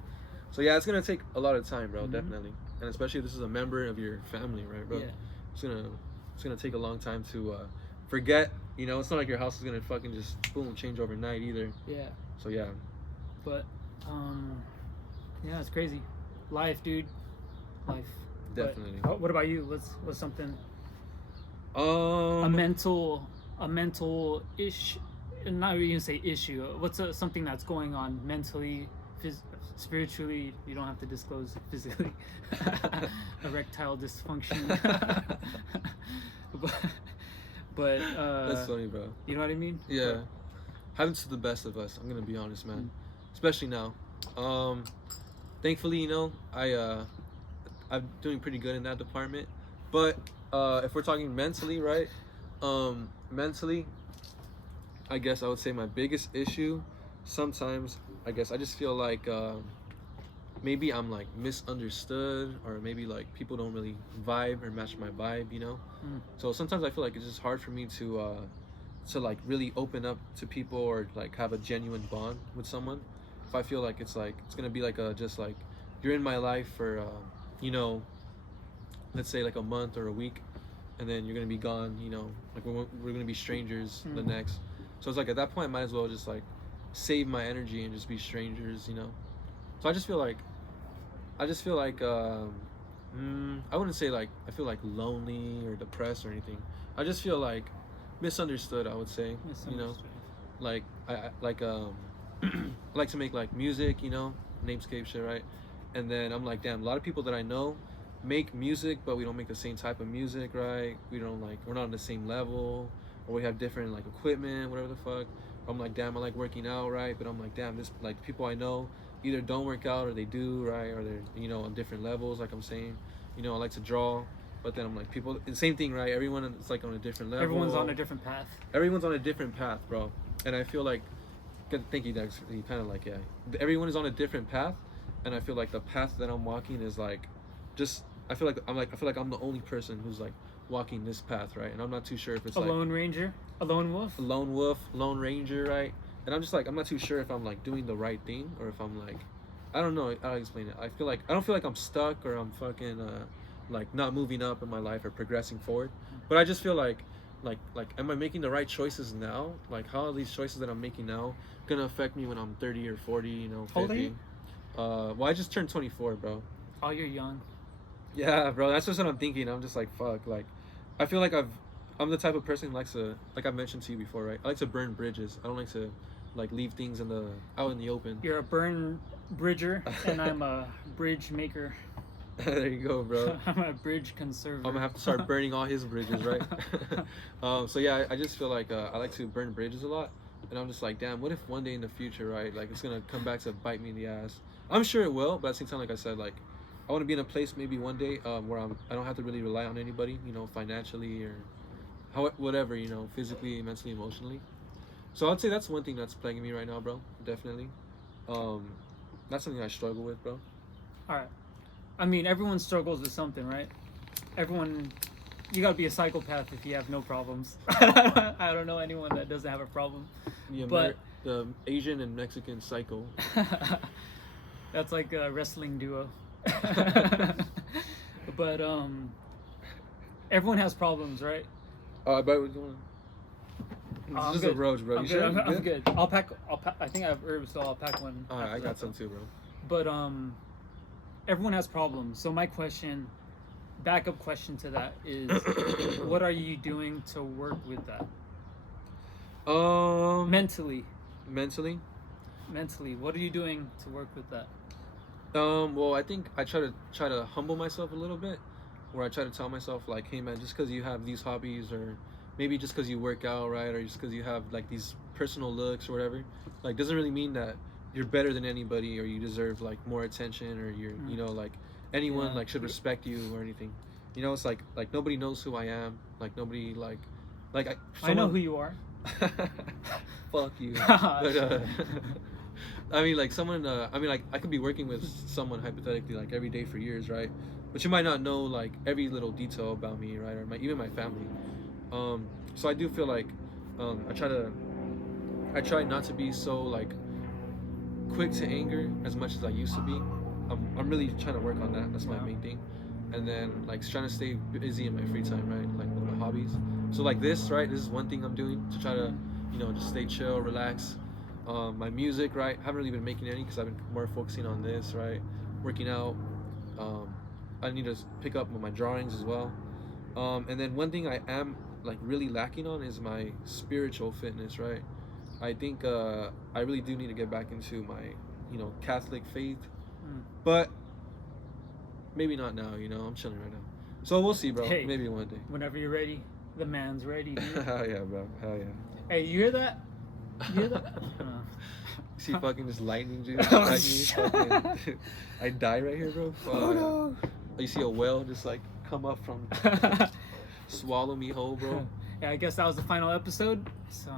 So yeah, it's gonna take a lot of time, bro. Mm-hmm. Definitely, and especially if this is a member of your family, right, bro? Yeah. It's gonna take a long time to forget. It's not like your house is gonna fucking just boom change overnight either. Yeah. So yeah. But yeah, it's crazy. Life, dude. Life. Definitely. But, what about you? What's something? A mental issue. Not even say issue. What's something that's going on mentally, spiritually? You don't have to disclose physically. But That's funny, bro. you know what I mean? Yeah. Happens to the best of us. I'm gonna be honest, man. Especially now. Thankfully, you know, I'm doing pretty good in that department. But if we're talking mentally, right? Mentally, I guess I would say my biggest issue sometimes, I guess I just feel like maybe I'm like misunderstood, or maybe like people don't really vibe or match my vibe, you know? So sometimes I feel like it's just hard for me to like really open up to people, or like have a genuine bond with someone. If I feel like it's gonna be like a just like you're in my life for you know, let's say like a month or a week, and then you're gonna be gone, you know, like we're gonna be strangers the next. So it's like at that point I might as well just like save my energy and just be strangers, you know. So I just feel like I wouldn't say like I feel like lonely or depressed or anything. I just feel like misunderstood, I would say, you know. Like I like I like to make like music, you know, NapesCape shit, right? And then I'm like, damn, a lot of people that I know make music, but we don't make the same type of music, right? We don't like, we're not on the same level, or we have different like equipment, whatever the fuck. I'm like, damn, I like working out, right? But I'm like, damn, this like people I know either don't work out or they do, right? Or they're, you know, on different levels, like I'm saying. You know, I like to draw, but then I'm like, people, the same thing, right? Everyone is like on a different level. Everyone's on a different path. Everyone's on a different path, bro. And I feel like, thank you, Dex. You kind of like, yeah. Everyone is on a different path, and I feel like the path that I'm walking is like, just I feel like I'm the only person who's like walking this path, right? And I'm not too sure if it's a like lone ranger, a lone wolf, lone ranger, right? And I'm just like, I'm not too sure if I'm like doing the right thing, or if I'm like, I don't know how to explain it. I don't feel like I'm stuck, or I'm fucking like not moving up in my life or progressing forward. But I just feel like am I making the right choices now? Like, how are these choices that I'm making now gonna affect me when I'm 30 or 40, you know, 50? How old are you? Well, I just turned 24, bro. Oh, you're young. Yeah, bro, that's just what I'm thinking. I'm just like, fuck, like, I feel like I'm the type of person who likes to, like I mentioned to you before, right? I like to burn bridges. I don't like to like leave things out in the open. You're a burn bridger, and I'm a bridge maker. There you go, bro. I'm a bridge conserver. I'm gonna have to start burning all his bridges, right? So yeah, I just feel like I like to burn bridges a lot, and I'm just like, damn, what if one day in the future, right, like it's gonna come back to bite me in the ass? I'm sure it will, but at the same time, like I said, like I want to be in a place maybe one day where I don't have to really rely on anybody, you know, financially or whatever, you know, physically, mentally, emotionally. So I'd say that's one thing that's plaguing me right now, bro. Definitely. That's something I struggle with, bro. All right. I mean, everyone struggles with something, right? Everyone, you gotta be a psychopath if you have no problems. I don't know anyone that doesn't have a problem. The Asian and Mexican cycle. That's like a wrestling duo. But everyone has problems, right? But we're doing. This is a roach, bro. I'm good. I'm good. I'll pack. I think I have herbs, so I'll pack one. All right, I got some too, bro. But everyone has problems. So my backup question to that is, what are you doing to work with that? Mentally, what are you doing to work with that? Well, I think I try to humble myself a little bit, where I try to tell myself like, hey man, just because you have these hobbies, or maybe just because you work out, right, or just because you have like these personal looks or whatever, like doesn't really mean that you're better than anybody, or you deserve like more attention, or you're you know, like anyone like should respect you or anything. You know, it's like nobody knows who I am. Like nobody I know who you are. Fuck you. But, I mean, like someone. I mean, like I could be working with someone hypothetically like every day for years, right? But you might not know like every little detail about me, right? Or even my family. So I do feel like I try not to be so like quick to anger as much as I used to be. I'm really trying to work on that. That's my main thing. And then like trying to stay busy in my free time, right? Like with my hobbies. So like this, right? This is one thing I'm doing to try to, you know, just stay chill, relax. My music, right? Haven't really been making any because I've been more focusing on this, right? Working out. I need to pick up with my drawings as well. And then one thing I am like really lacking on is my spiritual fitness, right? I think I really do need to get back into my, you know, Catholic faith, but maybe not now. You know, I'm chilling right now, so we'll see, bro. Hey, maybe one day. Whenever you're ready, The man's ready, dude. Hell yeah, bro. Hell yeah. Hey, you hear that? You hear that? See fucking just lightning, dude. Oh, Lightning, shit. fucking. I die right here, bro. Fuck. Oh no. You see a whale just like come up from swallow me whole, bro. Yeah, I guess that was the final episode. So.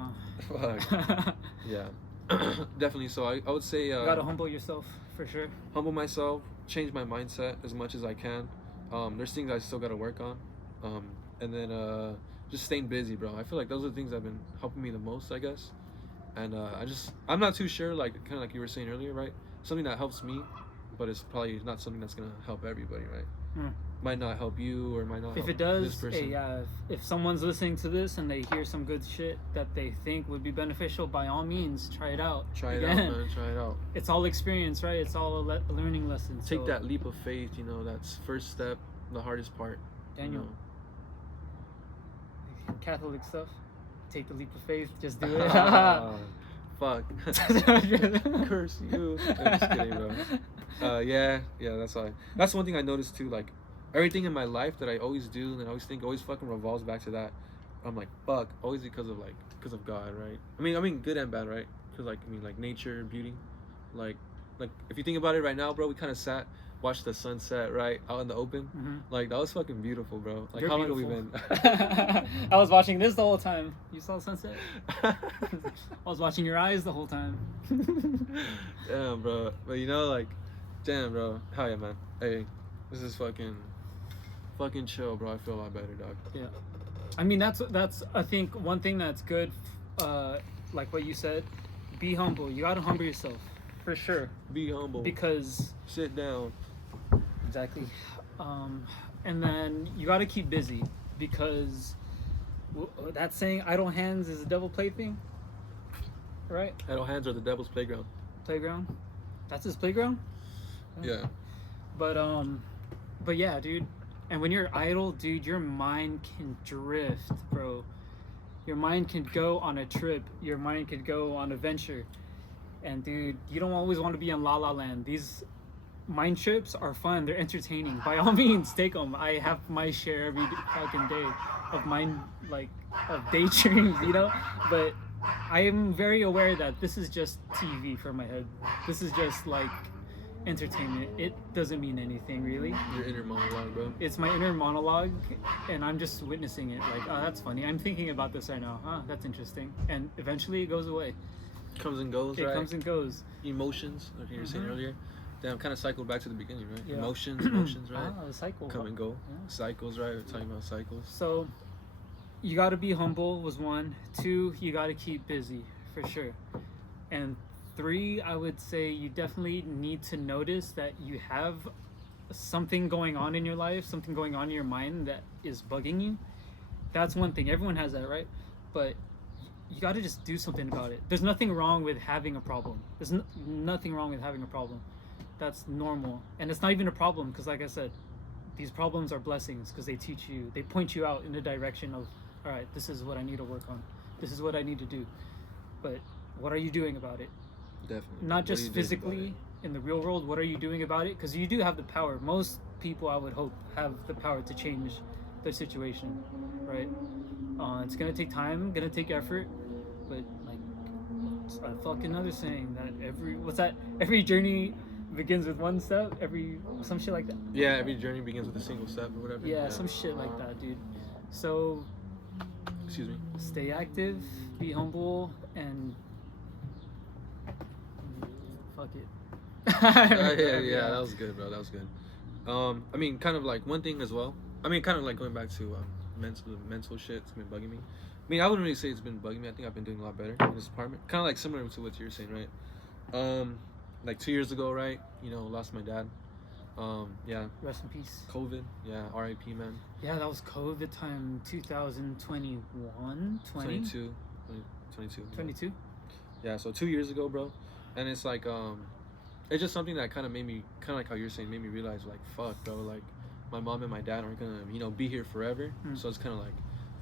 Fuck. Yeah. Definitely. So I would say. You gotta humble yourself for sure. Humble myself, change my mindset as much as I can. There's things I still gotta work on. And then just staying busy, bro. I feel like those are the things that have been helping me the most, I guess. And I'm not too sure, like kind of like you were saying earlier, right? Something that helps me, but it's probably not something that's gonna help everybody, right? Might not help you, or might not. If help it does, this person. hey, yeah. If someone's listening to this and they hear some good shit that they think would be beneficial, by all means, try it out. Try it out, man. Try it out. It's all experience, right? It's all a learning lesson. Take that leap of faith. You know, that's first step, the hardest part. Daniel. You know? Catholic stuff. Take the leap of faith. Just do it. Fuck. Curse you. I'm just kidding, bro. Yeah, that's one thing I noticed too. Like, everything in my life that I always do and I always think always fucking revolves back to that. I'm like, fuck, always because of God, right? I mean, good and bad, right? Because like nature, beauty, like if you think about it right now, bro, we kind of watched the sunset, right, out in the open. Like, that was fucking beautiful, bro. Like, how long have we been? I was watching this the whole time. You saw the sunset? I was watching your eyes the whole time. Damn, bro. But you know, like, damn, bro. Hell yeah, man. Hey, this is fucking chill, bro. I feel a lot better, dog. Yeah. I mean, that's I think one thing that's good, like what you said, be humble. You gotta humble yourself, for sure. Be humble. Because sit down. Exactly. And then you gotta keep busy, because that saying, idle hands is a devil plaything, right? Idle hands are the devil's playground. Playground? That's his playground? Yeah. But yeah, dude. And when you're idle, dude, your mind can drift, bro. Your mind can go on a trip. Your mind could go on a venture. And dude, you don't always want to be in La La Land. These mind trips are fun. They're entertaining. By all means, take them. I have my share every fucking day of of daydreams, you know? But I am very aware that this is just TV for my head. This is just like entertainment. It doesn't mean anything, really. Your inner monologue, bro. It's my inner monologue, and I'm just witnessing it. Like, oh, that's funny. I'm thinking about this right now. That's interesting. And eventually it goes away. Comes and goes, right? It comes and goes. Emotions, like you were saying earlier. Damn, kind of cycled back to the beginning, right? Yeah. Emotions, right? The cycle. Come and go. Yeah. Cycles, right? We're talking about cycles. So, you got to be humble was 1. 2, you got to keep busy, for sure. And 3, I would say you definitely need to notice that you have something going on in your life, something going on in your mind that is bugging you. That's one thing. Everyone has that, right? But you got to just do something about it. There's nothing wrong with having a problem. There's nothing wrong with having a problem. That's normal. And it's not even a problem, because like I said, these problems are blessings, because they teach you, they point you out in the direction of, all right, this is what I need to work on. This is what I need to do. But what are you doing about it? Definitely. Not just physically in the real world. What are you doing about it? Because you do have the power. Most people, I would hope, have the power to change their situation, right? It's gonna take time, gonna take effort, but like, what's a fucking other saying that every journey begins with one step. Some shit like that. Yeah, every journey begins with a single step or whatever. Yeah, some shit like that, dude. So, excuse me. Stay active, be humble, and fuck it. Yeah, that was good, bro. That was good. I mean, kind of like one thing as well. I mean, kind of like going back to mental shit. It's been bugging me. I mean, I wouldn't really say it's been bugging me. I think I've been doing a lot better in this department. Kind of like similar to what you're saying, right? Like 2 years ago, right? You know, lost my dad. Yeah. Rest in peace. COVID. Yeah. R.I.P. Man. Yeah, that was COVID time. 2021, 22. 22. Yeah. So 2 years ago, bro. And it's like, it's just something that kind of made me, kind of like how you're saying, made me realize, like, fuck, bro, like, my mom and my dad aren't gonna, you know, be here forever. So it's kind of like,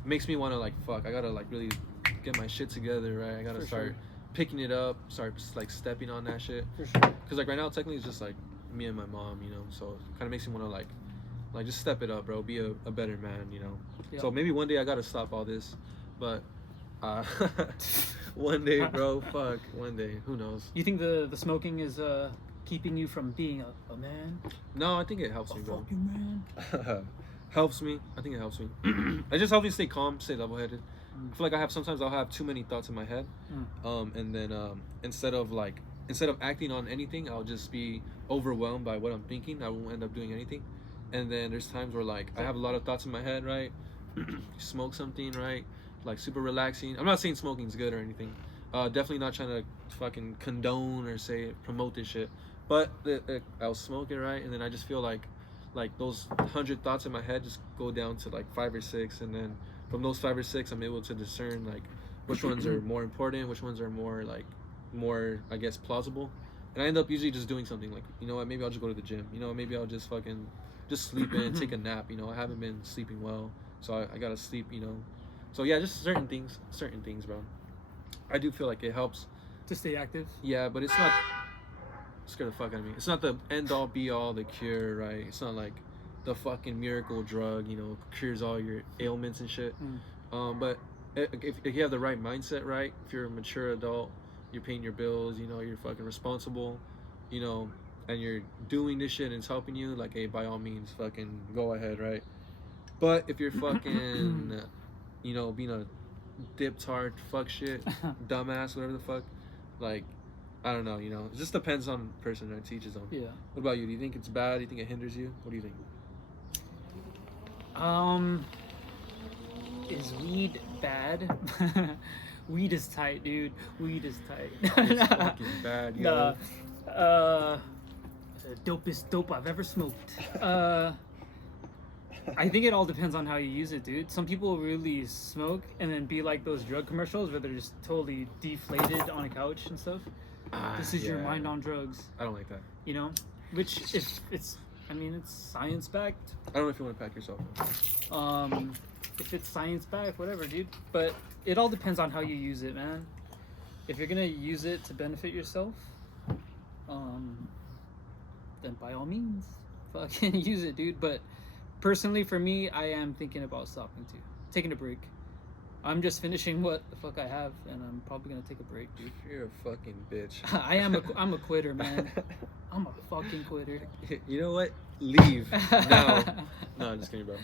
makes me want to, like, fuck, I gotta, like, really get my shit together, right? I gotta start picking it up, start, like, stepping on that shit. For sure. Because, like, right now, technically, it's just, like, me and my mom, you know, so it kind of makes me want to, like, Like, just step it up, bro. Be a better man, you know. Yeah. So maybe one day I gotta stop all this, but one day, bro. Fuck, one day. Who knows? You think the smoking is keeping you from being a man? No, I think it helps me, bro. Fucking man. Helps me. I think it helps me. It just helps me stay calm, stay level-headed. I feel like sometimes I'll have too many thoughts in my head, and then instead of acting on anything, I'll just be overwhelmed by what I'm thinking. I won't end up doing anything. And then there's times where like I have a lot of thoughts in my head, right? Smoke something, right? Like super relaxing. I'm not saying smoking's good or anything. Definitely not trying to fucking condone or promote this shit. But I'll smoke it, right? And then I just feel like those 100 thoughts in my head just go down to like 5 or 6, and then from those 5 or 6, I'm able to discern like which ones are more important, which ones are more I guess plausible, and I end up usually just doing something like, you know what, maybe I'll just go to the gym, you know, maybe I'll just fucking just sleep in, take a nap, you know, I haven't been sleeping well, so I gotta sleep, you know, so yeah, just certain things, bro. I do feel like it helps to stay active. Yeah, but it's not. Scare the fuck out of me. It's not the end all be all, the cure, right? It's not like the fucking miracle drug, you know, cures all your ailments and shit. But if you have the right mindset, right? If you're a mature adult, you're paying your bills, you know, you're fucking responsible, you know, and you're doing this shit and it's helping you, like, hey, by all means, fucking go ahead, right? But if you're fucking, you know, being a diptard, fuck shit, dumbass, whatever the fuck, like, I don't know, you know, it just depends on person, right? To each his own. Yeah. What about you? Do you think it's bad? Do you think it hinders you? What do you think? Is weed bad? Weed is tight, dude. Weed is tight. It's fucking bad, yo. Dopest dope I've ever smoked. I think it all depends on how you use it, dude. Some people really smoke and then be like those drug commercials where they're just totally deflated on a couch and stuff. This is your mind on drugs. I don't like that. You know? Which, if it's, I mean, it's science-backed. I don't know if you want to pack yourself. If it's science-backed, whatever, dude. But it all depends on how you use it, man. If you're gonna use it to benefit yourself, then by all means, fucking use it, dude. But personally, for me, I am thinking about stopping too. Taking a break. I'm just finishing what the fuck I have, and I'm probably gonna take a break, dude. You're a fucking bitch. I'm a quitter, man. I'm a fucking quitter. You know what? Leave now. No, I'm just kidding, bro.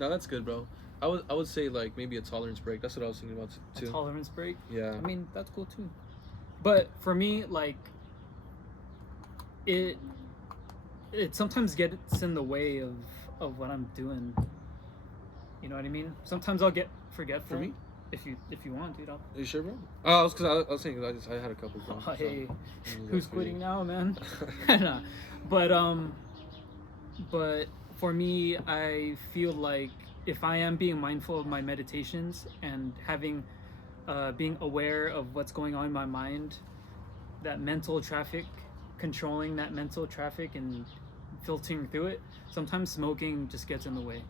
No, that's good, bro. I would say like maybe a tolerance break. That's what I was thinking about too. A tolerance break? Yeah. I mean, that's cool too. But for me, like, it sometimes gets in the way of what I'm doing. You know what I mean? Sometimes I'll get forgetful. For me? If you want, dude. Are you sure, bro? Oh, I was saying I had a couple. Bro, oh, hey, so, who's quitting now, man? Nah. But for me, I feel like if I am being mindful of my meditations and being aware of what's going on in my mind, that mental traffic, controlling that mental traffic and filtering through it, sometimes smoking just gets in the way.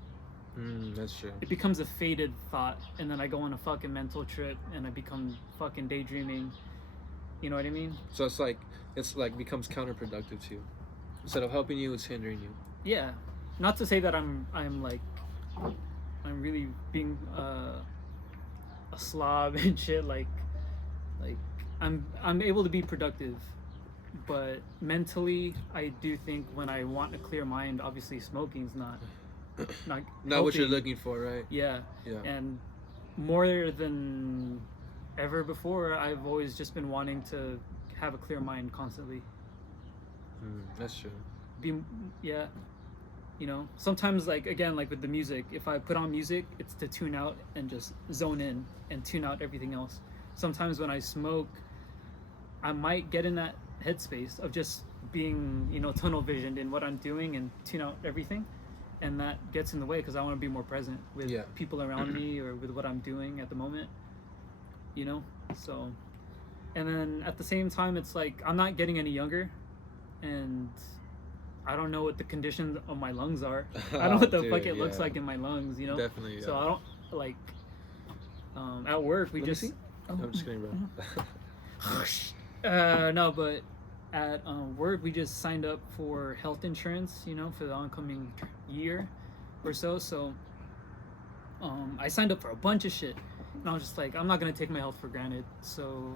That's true. It becomes a faded thought, and then I go on a fucking mental trip, and I become fucking daydreaming. You know what I mean? So it's like becomes counterproductive to you. Instead of helping you, it's hindering you. Yeah, not to say that I'm really being a slob and shit. Like I'm able to be productive, but mentally, I do think when I want a clear mind, obviously smoking's not what you're looking for, right? Yeah. And more than ever before, I've always just been wanting to have a clear mind constantly. That's true. You know, sometimes like with the music, if I put on music, it's to tune out and just zone in and tune out everything else. Sometimes when I smoke, I might get in that headspace of just being, you know, tunnel visioned in what I'm doing and tune out everything. And that gets in the way because I want to be more present with people around me or with what I'm doing at the moment, you know? So, and then at the same time, it's like I'm not getting any younger, and I don't know what the condition of my lungs are. I don't know what the fuck it looks like in my lungs, you know? Definitely, yeah. So I don't, like, at work, we see. I'm just kidding, bro. No, but at work, we just signed up for health insurance, you know, for the oncoming year. or so. So I signed up for a bunch of shit, and I was just like, I'm not gonna take my health for granted. So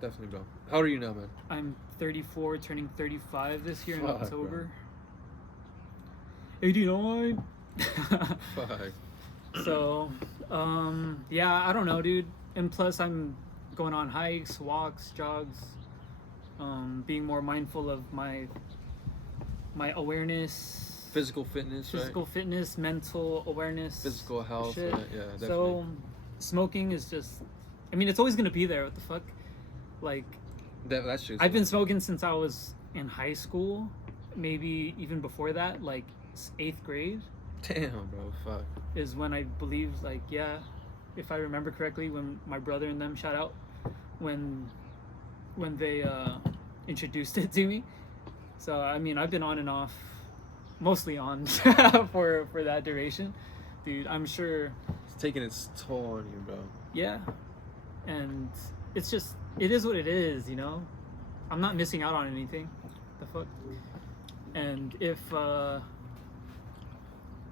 Definitely, bro. How old are you now, man? I'm 34, turning 35 this year in Fuck, October. 89. Fuck. So, yeah, I don't know, dude. And plus, I'm going on hikes, walks, jogs, being more mindful of my awareness, Physical fitness, physical fitness, mental awareness, physical health. shit. Yeah, definitely. So, smoking is just, I mean, it's always gonna be there. What the fuck? Like, That's true. I've been smoking since I was in high school, maybe even before that, like 8th grade. Damn, bro. Fuck. Is when I believe, like, yeah, if I remember correctly, when my brother and them, shout out, when they introduced it to me. So I mean, I've been on and off, mostly on for that duration, dude. I'm sure. It's taking its toll on you, bro. Yeah, and it's just, it is what it is, you know. I'm not missing out on anything. The fuck. And if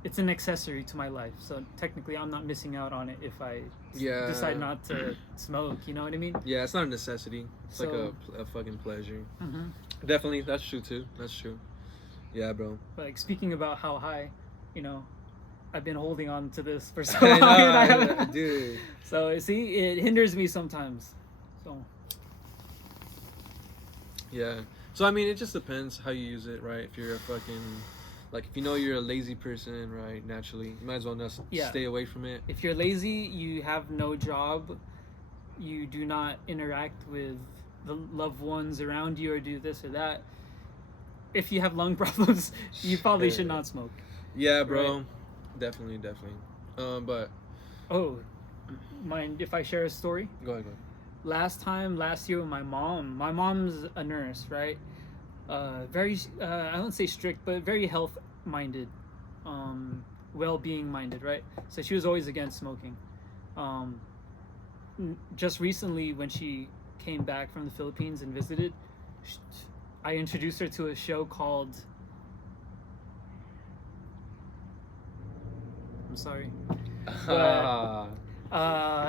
it's an accessory to my life, so technically I'm not missing out on it if I decide not to smoke, you know what I mean? Yeah, it's not a necessity. It's like So- a fucking pleasure. Mm-hmm. Definitely, that's true too. That's true. Yeah, bro. But like, speaking about how high, you know, I've been holding on to this for so I long. know, and I I haven't- do. So see, it hinders me sometimes. So Yeah. So I mean, it just depends how you use it, right? If you're a fucking, like, if you know you're a lazy person, right? Naturally, you might as well just Yeah. stay away from it. if you're lazy, you have no job, you do not interact with the loved ones around you or do this or that. If you have lung problems, you probably should not smoke. Yeah, bro. Right. Definitely. But Oh, mind if I share a story? go ahead. Last year with my mom's a nurse, right? Very I don't say strict, but very health minded, well-being minded, right? So she was always against smoking. Just recently, when she came back from the Philippines and visited, I introduced her to a show called, I'm sorry, But-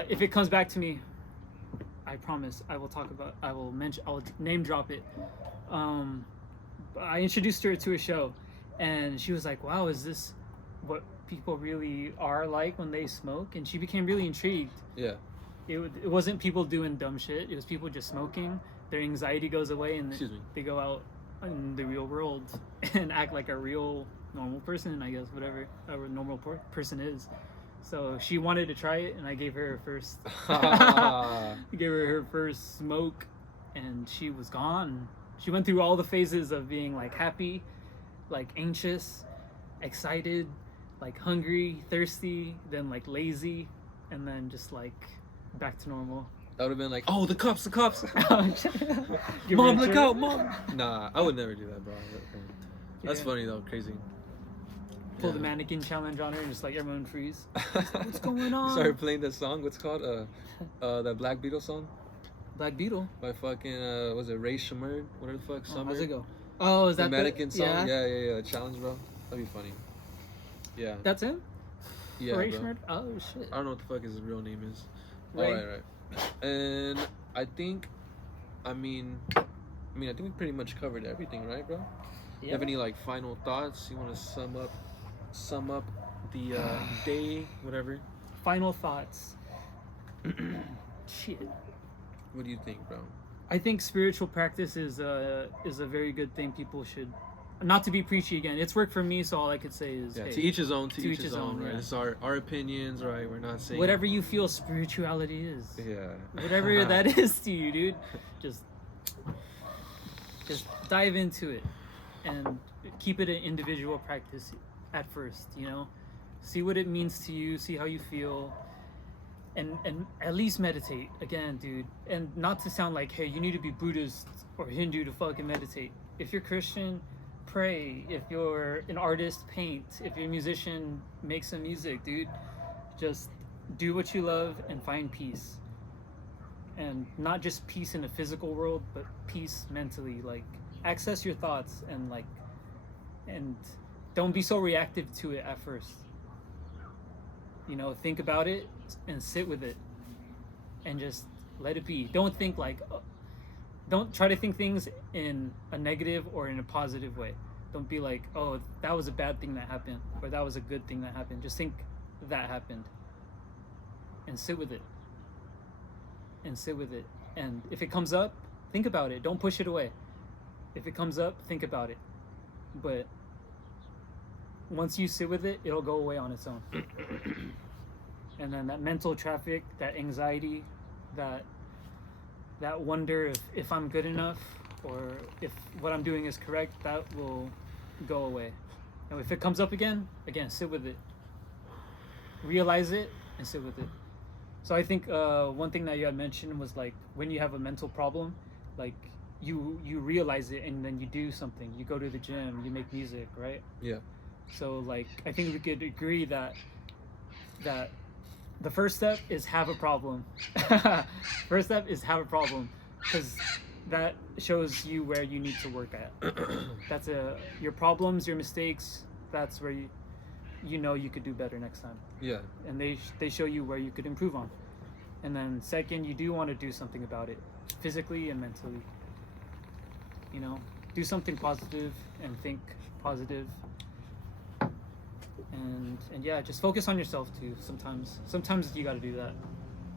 if it comes back to me, I promise I will I'll name drop it. I introduced her to a show, and she was like, wow, is this what people really are like when they smoke? And she became really intrigued. Yeah. It wasn't people doing dumb shit, it was people just smoking, their anxiety goes away, and Excuse me. they go out in the real world and act like a real normal person, I guess, whatever a normal person is. So she wanted to try it, and I gave her her first smoke, and she was gone. She went through all the phases of being like happy, like anxious, excited, like hungry, thirsty, then like lazy, and then just like back to normal. That would have been like, oh, the cops. Give Mom, her a look treat. out, mom. Nah, I would never do that, bro. That's Yeah. funny though, crazy. Pull Yeah. the mannequin challenge on her and just like everyone freeze. What's going You on? started playing that song. What's it called? That Black Beetle song Black Beetle. by fucking was it Ray Shamir? Whatever the fuck. Oh, Summer. how's it go? Oh, is The that mannequin song. Yeah. Yeah. Challenge, bro. That'd be funny. Yeah. That's him. Yeah, Ray bro. Schmert? Oh shit. I don't know what the fuck his real name is. Ray. Right. And I think I think we pretty much covered everything, right, bro? You have any like final thoughts? You want to sum up the day, whatever? Final thoughts. Shit. What do you think, bro? I think spiritual practice is a very good thing. People should, not to be preachy again. It's worked for me, so all I could say is, Yeah, hey, to each his own. To each his own, right? yeah. It's our opinions, right? We're not saying whatever you feel spirituality is. Yeah. Whatever that is to you, dude. Just dive into it and keep it an individual practice at first, you know? See what it means to you, see how you feel, and at least meditate again, dude. And not to sound like, hey, you need to be Buddhist or Hindu to fucking meditate. If you're Christian, pray. If you're an artist, paint. If you're a musician, make some music, dude. Just do what you love and find peace. And not just peace in the physical world, but peace mentally. Like, access your thoughts and don't be so reactive to it at first. You know, think about it and sit with it and just let it be. Don't think like, don't try to think things in a negative or in a positive way. Don't be like, oh, that was a bad thing that happened, or that was a good thing that happened. Just think that happened and sit with it. And sit with it. And if it comes up, think about it. Don't push it away. If it comes up, think about it. But once you sit with it, it'll go away on its own. And then that mental traffic, that anxiety, that wonder if I'm good enough or if what I'm doing is correct, that will go away. And if it comes up again, sit with it. Realize it and sit with it. So I think one thing that you had mentioned was like when you have a mental problem, like you realize it and then you do something. You go to the gym, you make music, right? Yeah. So like I think we could agree that the first step is have a problem. First step is have a problem, because that shows you where you need to work at. That's your problems, your mistakes. That's where you know you could do better next time. Yeah. And they show you where you could improve on. And then second, you do want to do something about it, physically and mentally. You know, do something positive and think positive. And yeah, just focus on yourself too. Sometimes you got to do that.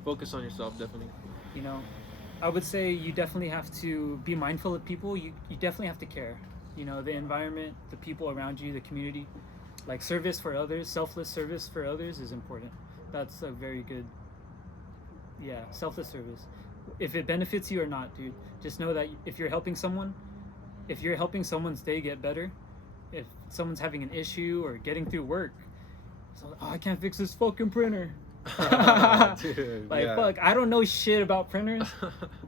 Focus on yourself, definitely. You know, I would say you definitely have to be mindful of people. You definitely have to care. You know, the environment, the people around you, the community. Like service for others, selfless service for others is important. That's a very good, selfless service. If it benefits you or not, dude, just know that if you're helping someone's day get better, if someone's having an issue or getting through work, so I can't fix this fucking printer. Dude, fuck, I don't know shit about printers,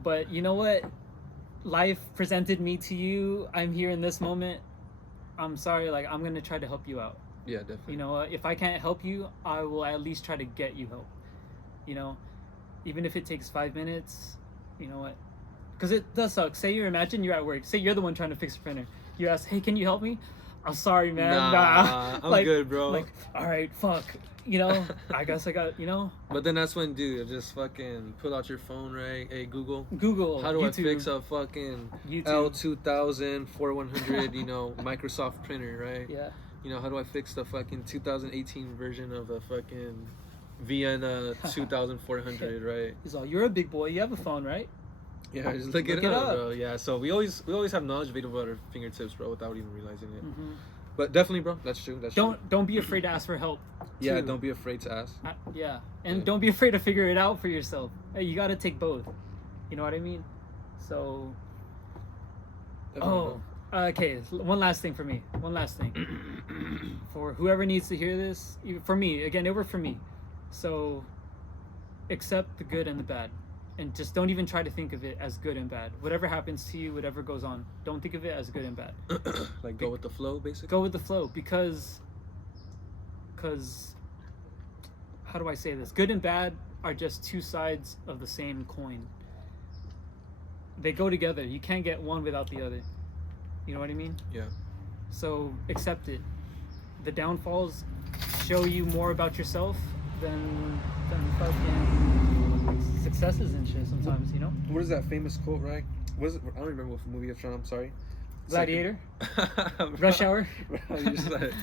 but you know what? Life presented me to you. I'm here in this moment. I'm sorry, like I'm gonna try to help you out. Yeah, definitely. You know, if I can't help you, I will at least try to get you help. You know, even if it takes 5 minutes, you know what? Because it does suck. Imagine you're at work. Say you're the one trying to fix a printer. You ask, hey, can you help me? I'm sorry, man. Nah. I'm good, bro. Like, all right, fuck. You know, I guess I got, you know. But then that's when, dude, just fucking pull out your phone, right? Hey, Google. How do YouTube. I fix a fucking L2000 4100, you know, Microsoft printer, right? Yeah. You know, how do I fix the fucking 2018 version of the fucking Vienna 2400, right? He's all, you're a big boy. You have a phone, right? Yeah, just look it up, bro. Yeah, so we always have knowledge available at our fingertips, bro, without even realizing it. Mm-hmm. But definitely, bro, that's true. Don't be afraid to ask for help. Yeah, don't be afraid to ask. Don't be afraid to figure it out for yourself. Hey, you got to take both. You know what I mean? So. Definitely, okay. One last thing for me. For whoever needs to hear this, for me, again, it worked for me. So, accept the good and the bad. And just don't even try to think of it as good and bad. Whatever happens to you, whatever goes on, don't think of it as good and bad. Like go with the flow, basically? Go with the flow, because how do I say this? Good and bad are just two sides of the same coin. They go together. You can't get one without the other. You know what I mean? Yeah. So accept it. The downfalls show you more about yourself than fucking successes and shit sometimes, you know? What is that famous quote, right? What is it? I don't remember what movie it's from, I'm sorry. Gladiator? Rush Hour? Bro, you just like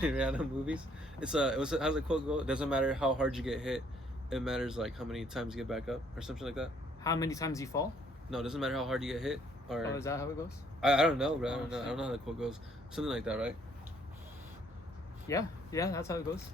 random movies. How's the quote go? It doesn't matter how hard you get hit, it matters like how many times you get back up or something like that. How many times you fall? No, it doesn't matter how hard you get hit. Or is that how it goes? I don't know, bro. I don't know how the quote goes. Something like that, right? Yeah, that's how it goes.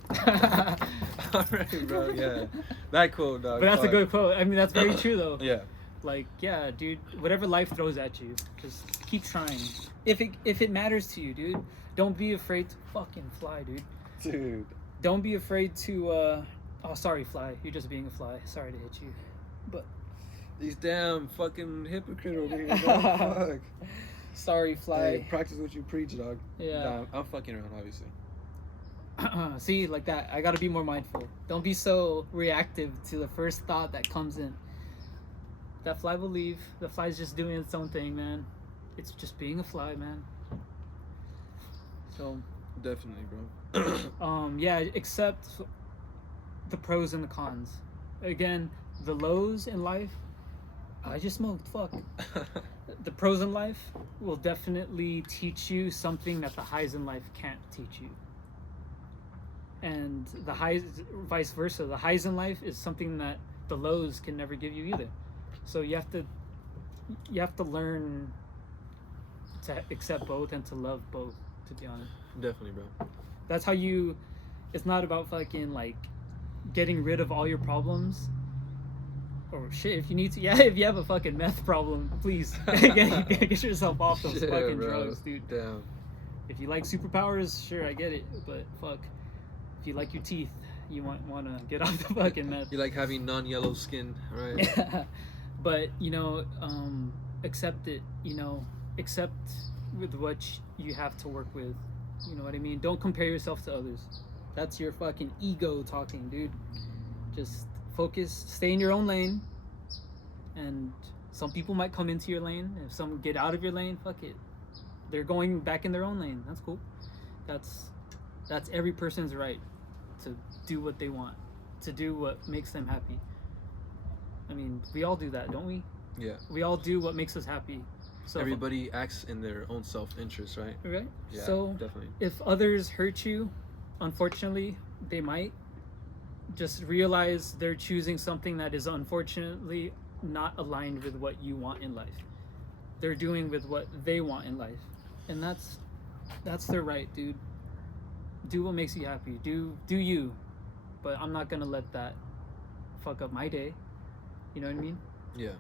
Alright, bro, yeah. That quote, dog. But that's a good quote. I mean, that's very true, though. Yeah. Like, yeah, dude, whatever life throws at you, just keep trying. If it matters to you, dude, don't be afraid to fucking fly, dude. Dude. Don't be afraid to, oh, sorry, fly. You're just being a fly. Sorry to hit you. But. These damn fucking hypocrite over here, dog. Fuck. Sorry, fly. Hey, practice what you preach, dog. Yeah. Nah, I'm fucking around, obviously. See, like that, I gotta be more mindful. Don't be so reactive to the first thought that comes in. That fly will leave. The fly's just doing its own thing, man. It's just being a fly, man. So Definitely, bro. Yeah, accept the pros and the cons. Again, the lows in life, I just smoked, fuck. The pros in life will definitely teach you something that the highs in life can't teach you. And the highs, vice versa, the highs in life is something that the lows can never give you either. So you have to learn to accept both and to love both, to be honest. Definitely, bro. That's how you, it's not about fucking like getting rid of all your problems. Or shit, if you need to, if you have a fucking meth problem, please get yourself off those fucking drugs, dude. Damn. If you like superpowers, sure, I get it, but fuck, if you like your teeth, you want to get off the fucking meth. You like having non-yellow skin, right? Yeah. But accept it. Accept with what you have to work with. You know what I mean? Don't compare yourself to others. That's your fucking ego talking, dude. Just focus, stay in your own lane, and some people might come into your lane. If some get out of your lane, fuck it, they're going back in their own lane. That's cool. That's every person's right to do what they want, to do what makes them happy. I mean, we all do that, don't we? Yeah. We all do what makes us happy. So everybody acts in their own self-interest, right? Right. Yeah, so definitely. If others hurt you, unfortunately, they might. Just realize they're choosing something that is unfortunately not aligned with what you want in life. They're doing with what they want in life, and that's their right, dude. Do what makes you happy. Do you, but I'm not gonna let that fuck up my day. You know what I mean? Yeah.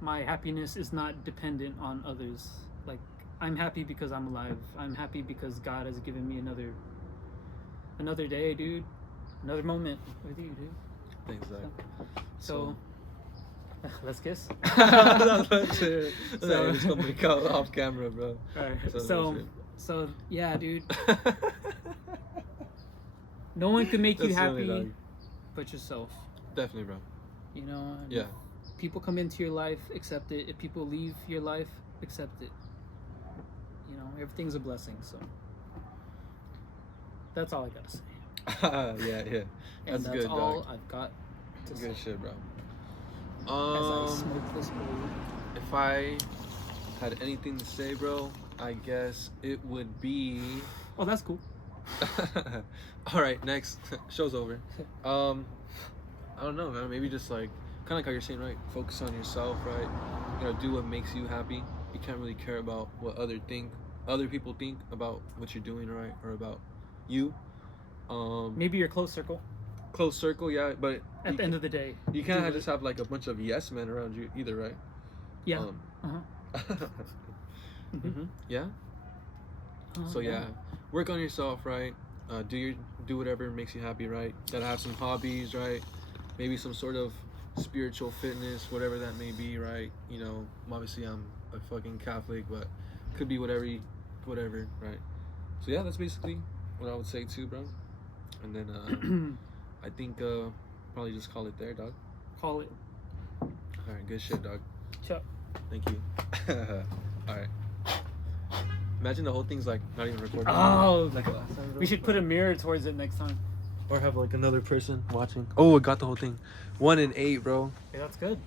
My happiness is not dependent on others. Like, I'm happy because I'm alive. I'm happy because God has given me another day, dude. Another moment with you, dude. Thanks, Zach. So let's kiss. It's gonna make out off camera, bro. Alright. So yeah, dude. No one can make you happy but yourself. Definitely, bro. Yeah. People come into your life, accept it. If people leave your life, accept it. Everything's a blessing, so that's all I gotta say. Yeah. That's good, all dog. I've got to Good say. shit, bro. As I smoke this bowl. If I had anything to say, bro, I guess it would be... Oh, that's cool. All right, next. Show's over. I don't know, man. Maybe just like, kind of like how you're saying, right? Focus on yourself, right? Do what makes you happy. You can't really care about what other people think about what you're doing, right? Or about you. Maybe your close circle. Close circle, yeah, but at the end of the day, you can't just have like a bunch of yes men around you either, right? Yeah. Yeah. So yeah, work on yourself, right? Do whatever makes you happy, right? Gotta have some hobbies, right? Maybe some sort of spiritual fitness, whatever that may be, right? Obviously I'm a fucking Catholic, but could be whatever, right? So yeah, that's basically what I would say too, bro. And then I think probably just call it there, dog. Call it. All right, good shit, dog. Ciao. Thank you. All right. Imagine the whole thing's like not even recording. Oh, we should put a mirror towards it next time. Or have like another person watching. Oh, I got the whole thing. 1 in 8, bro. Yeah, that's good.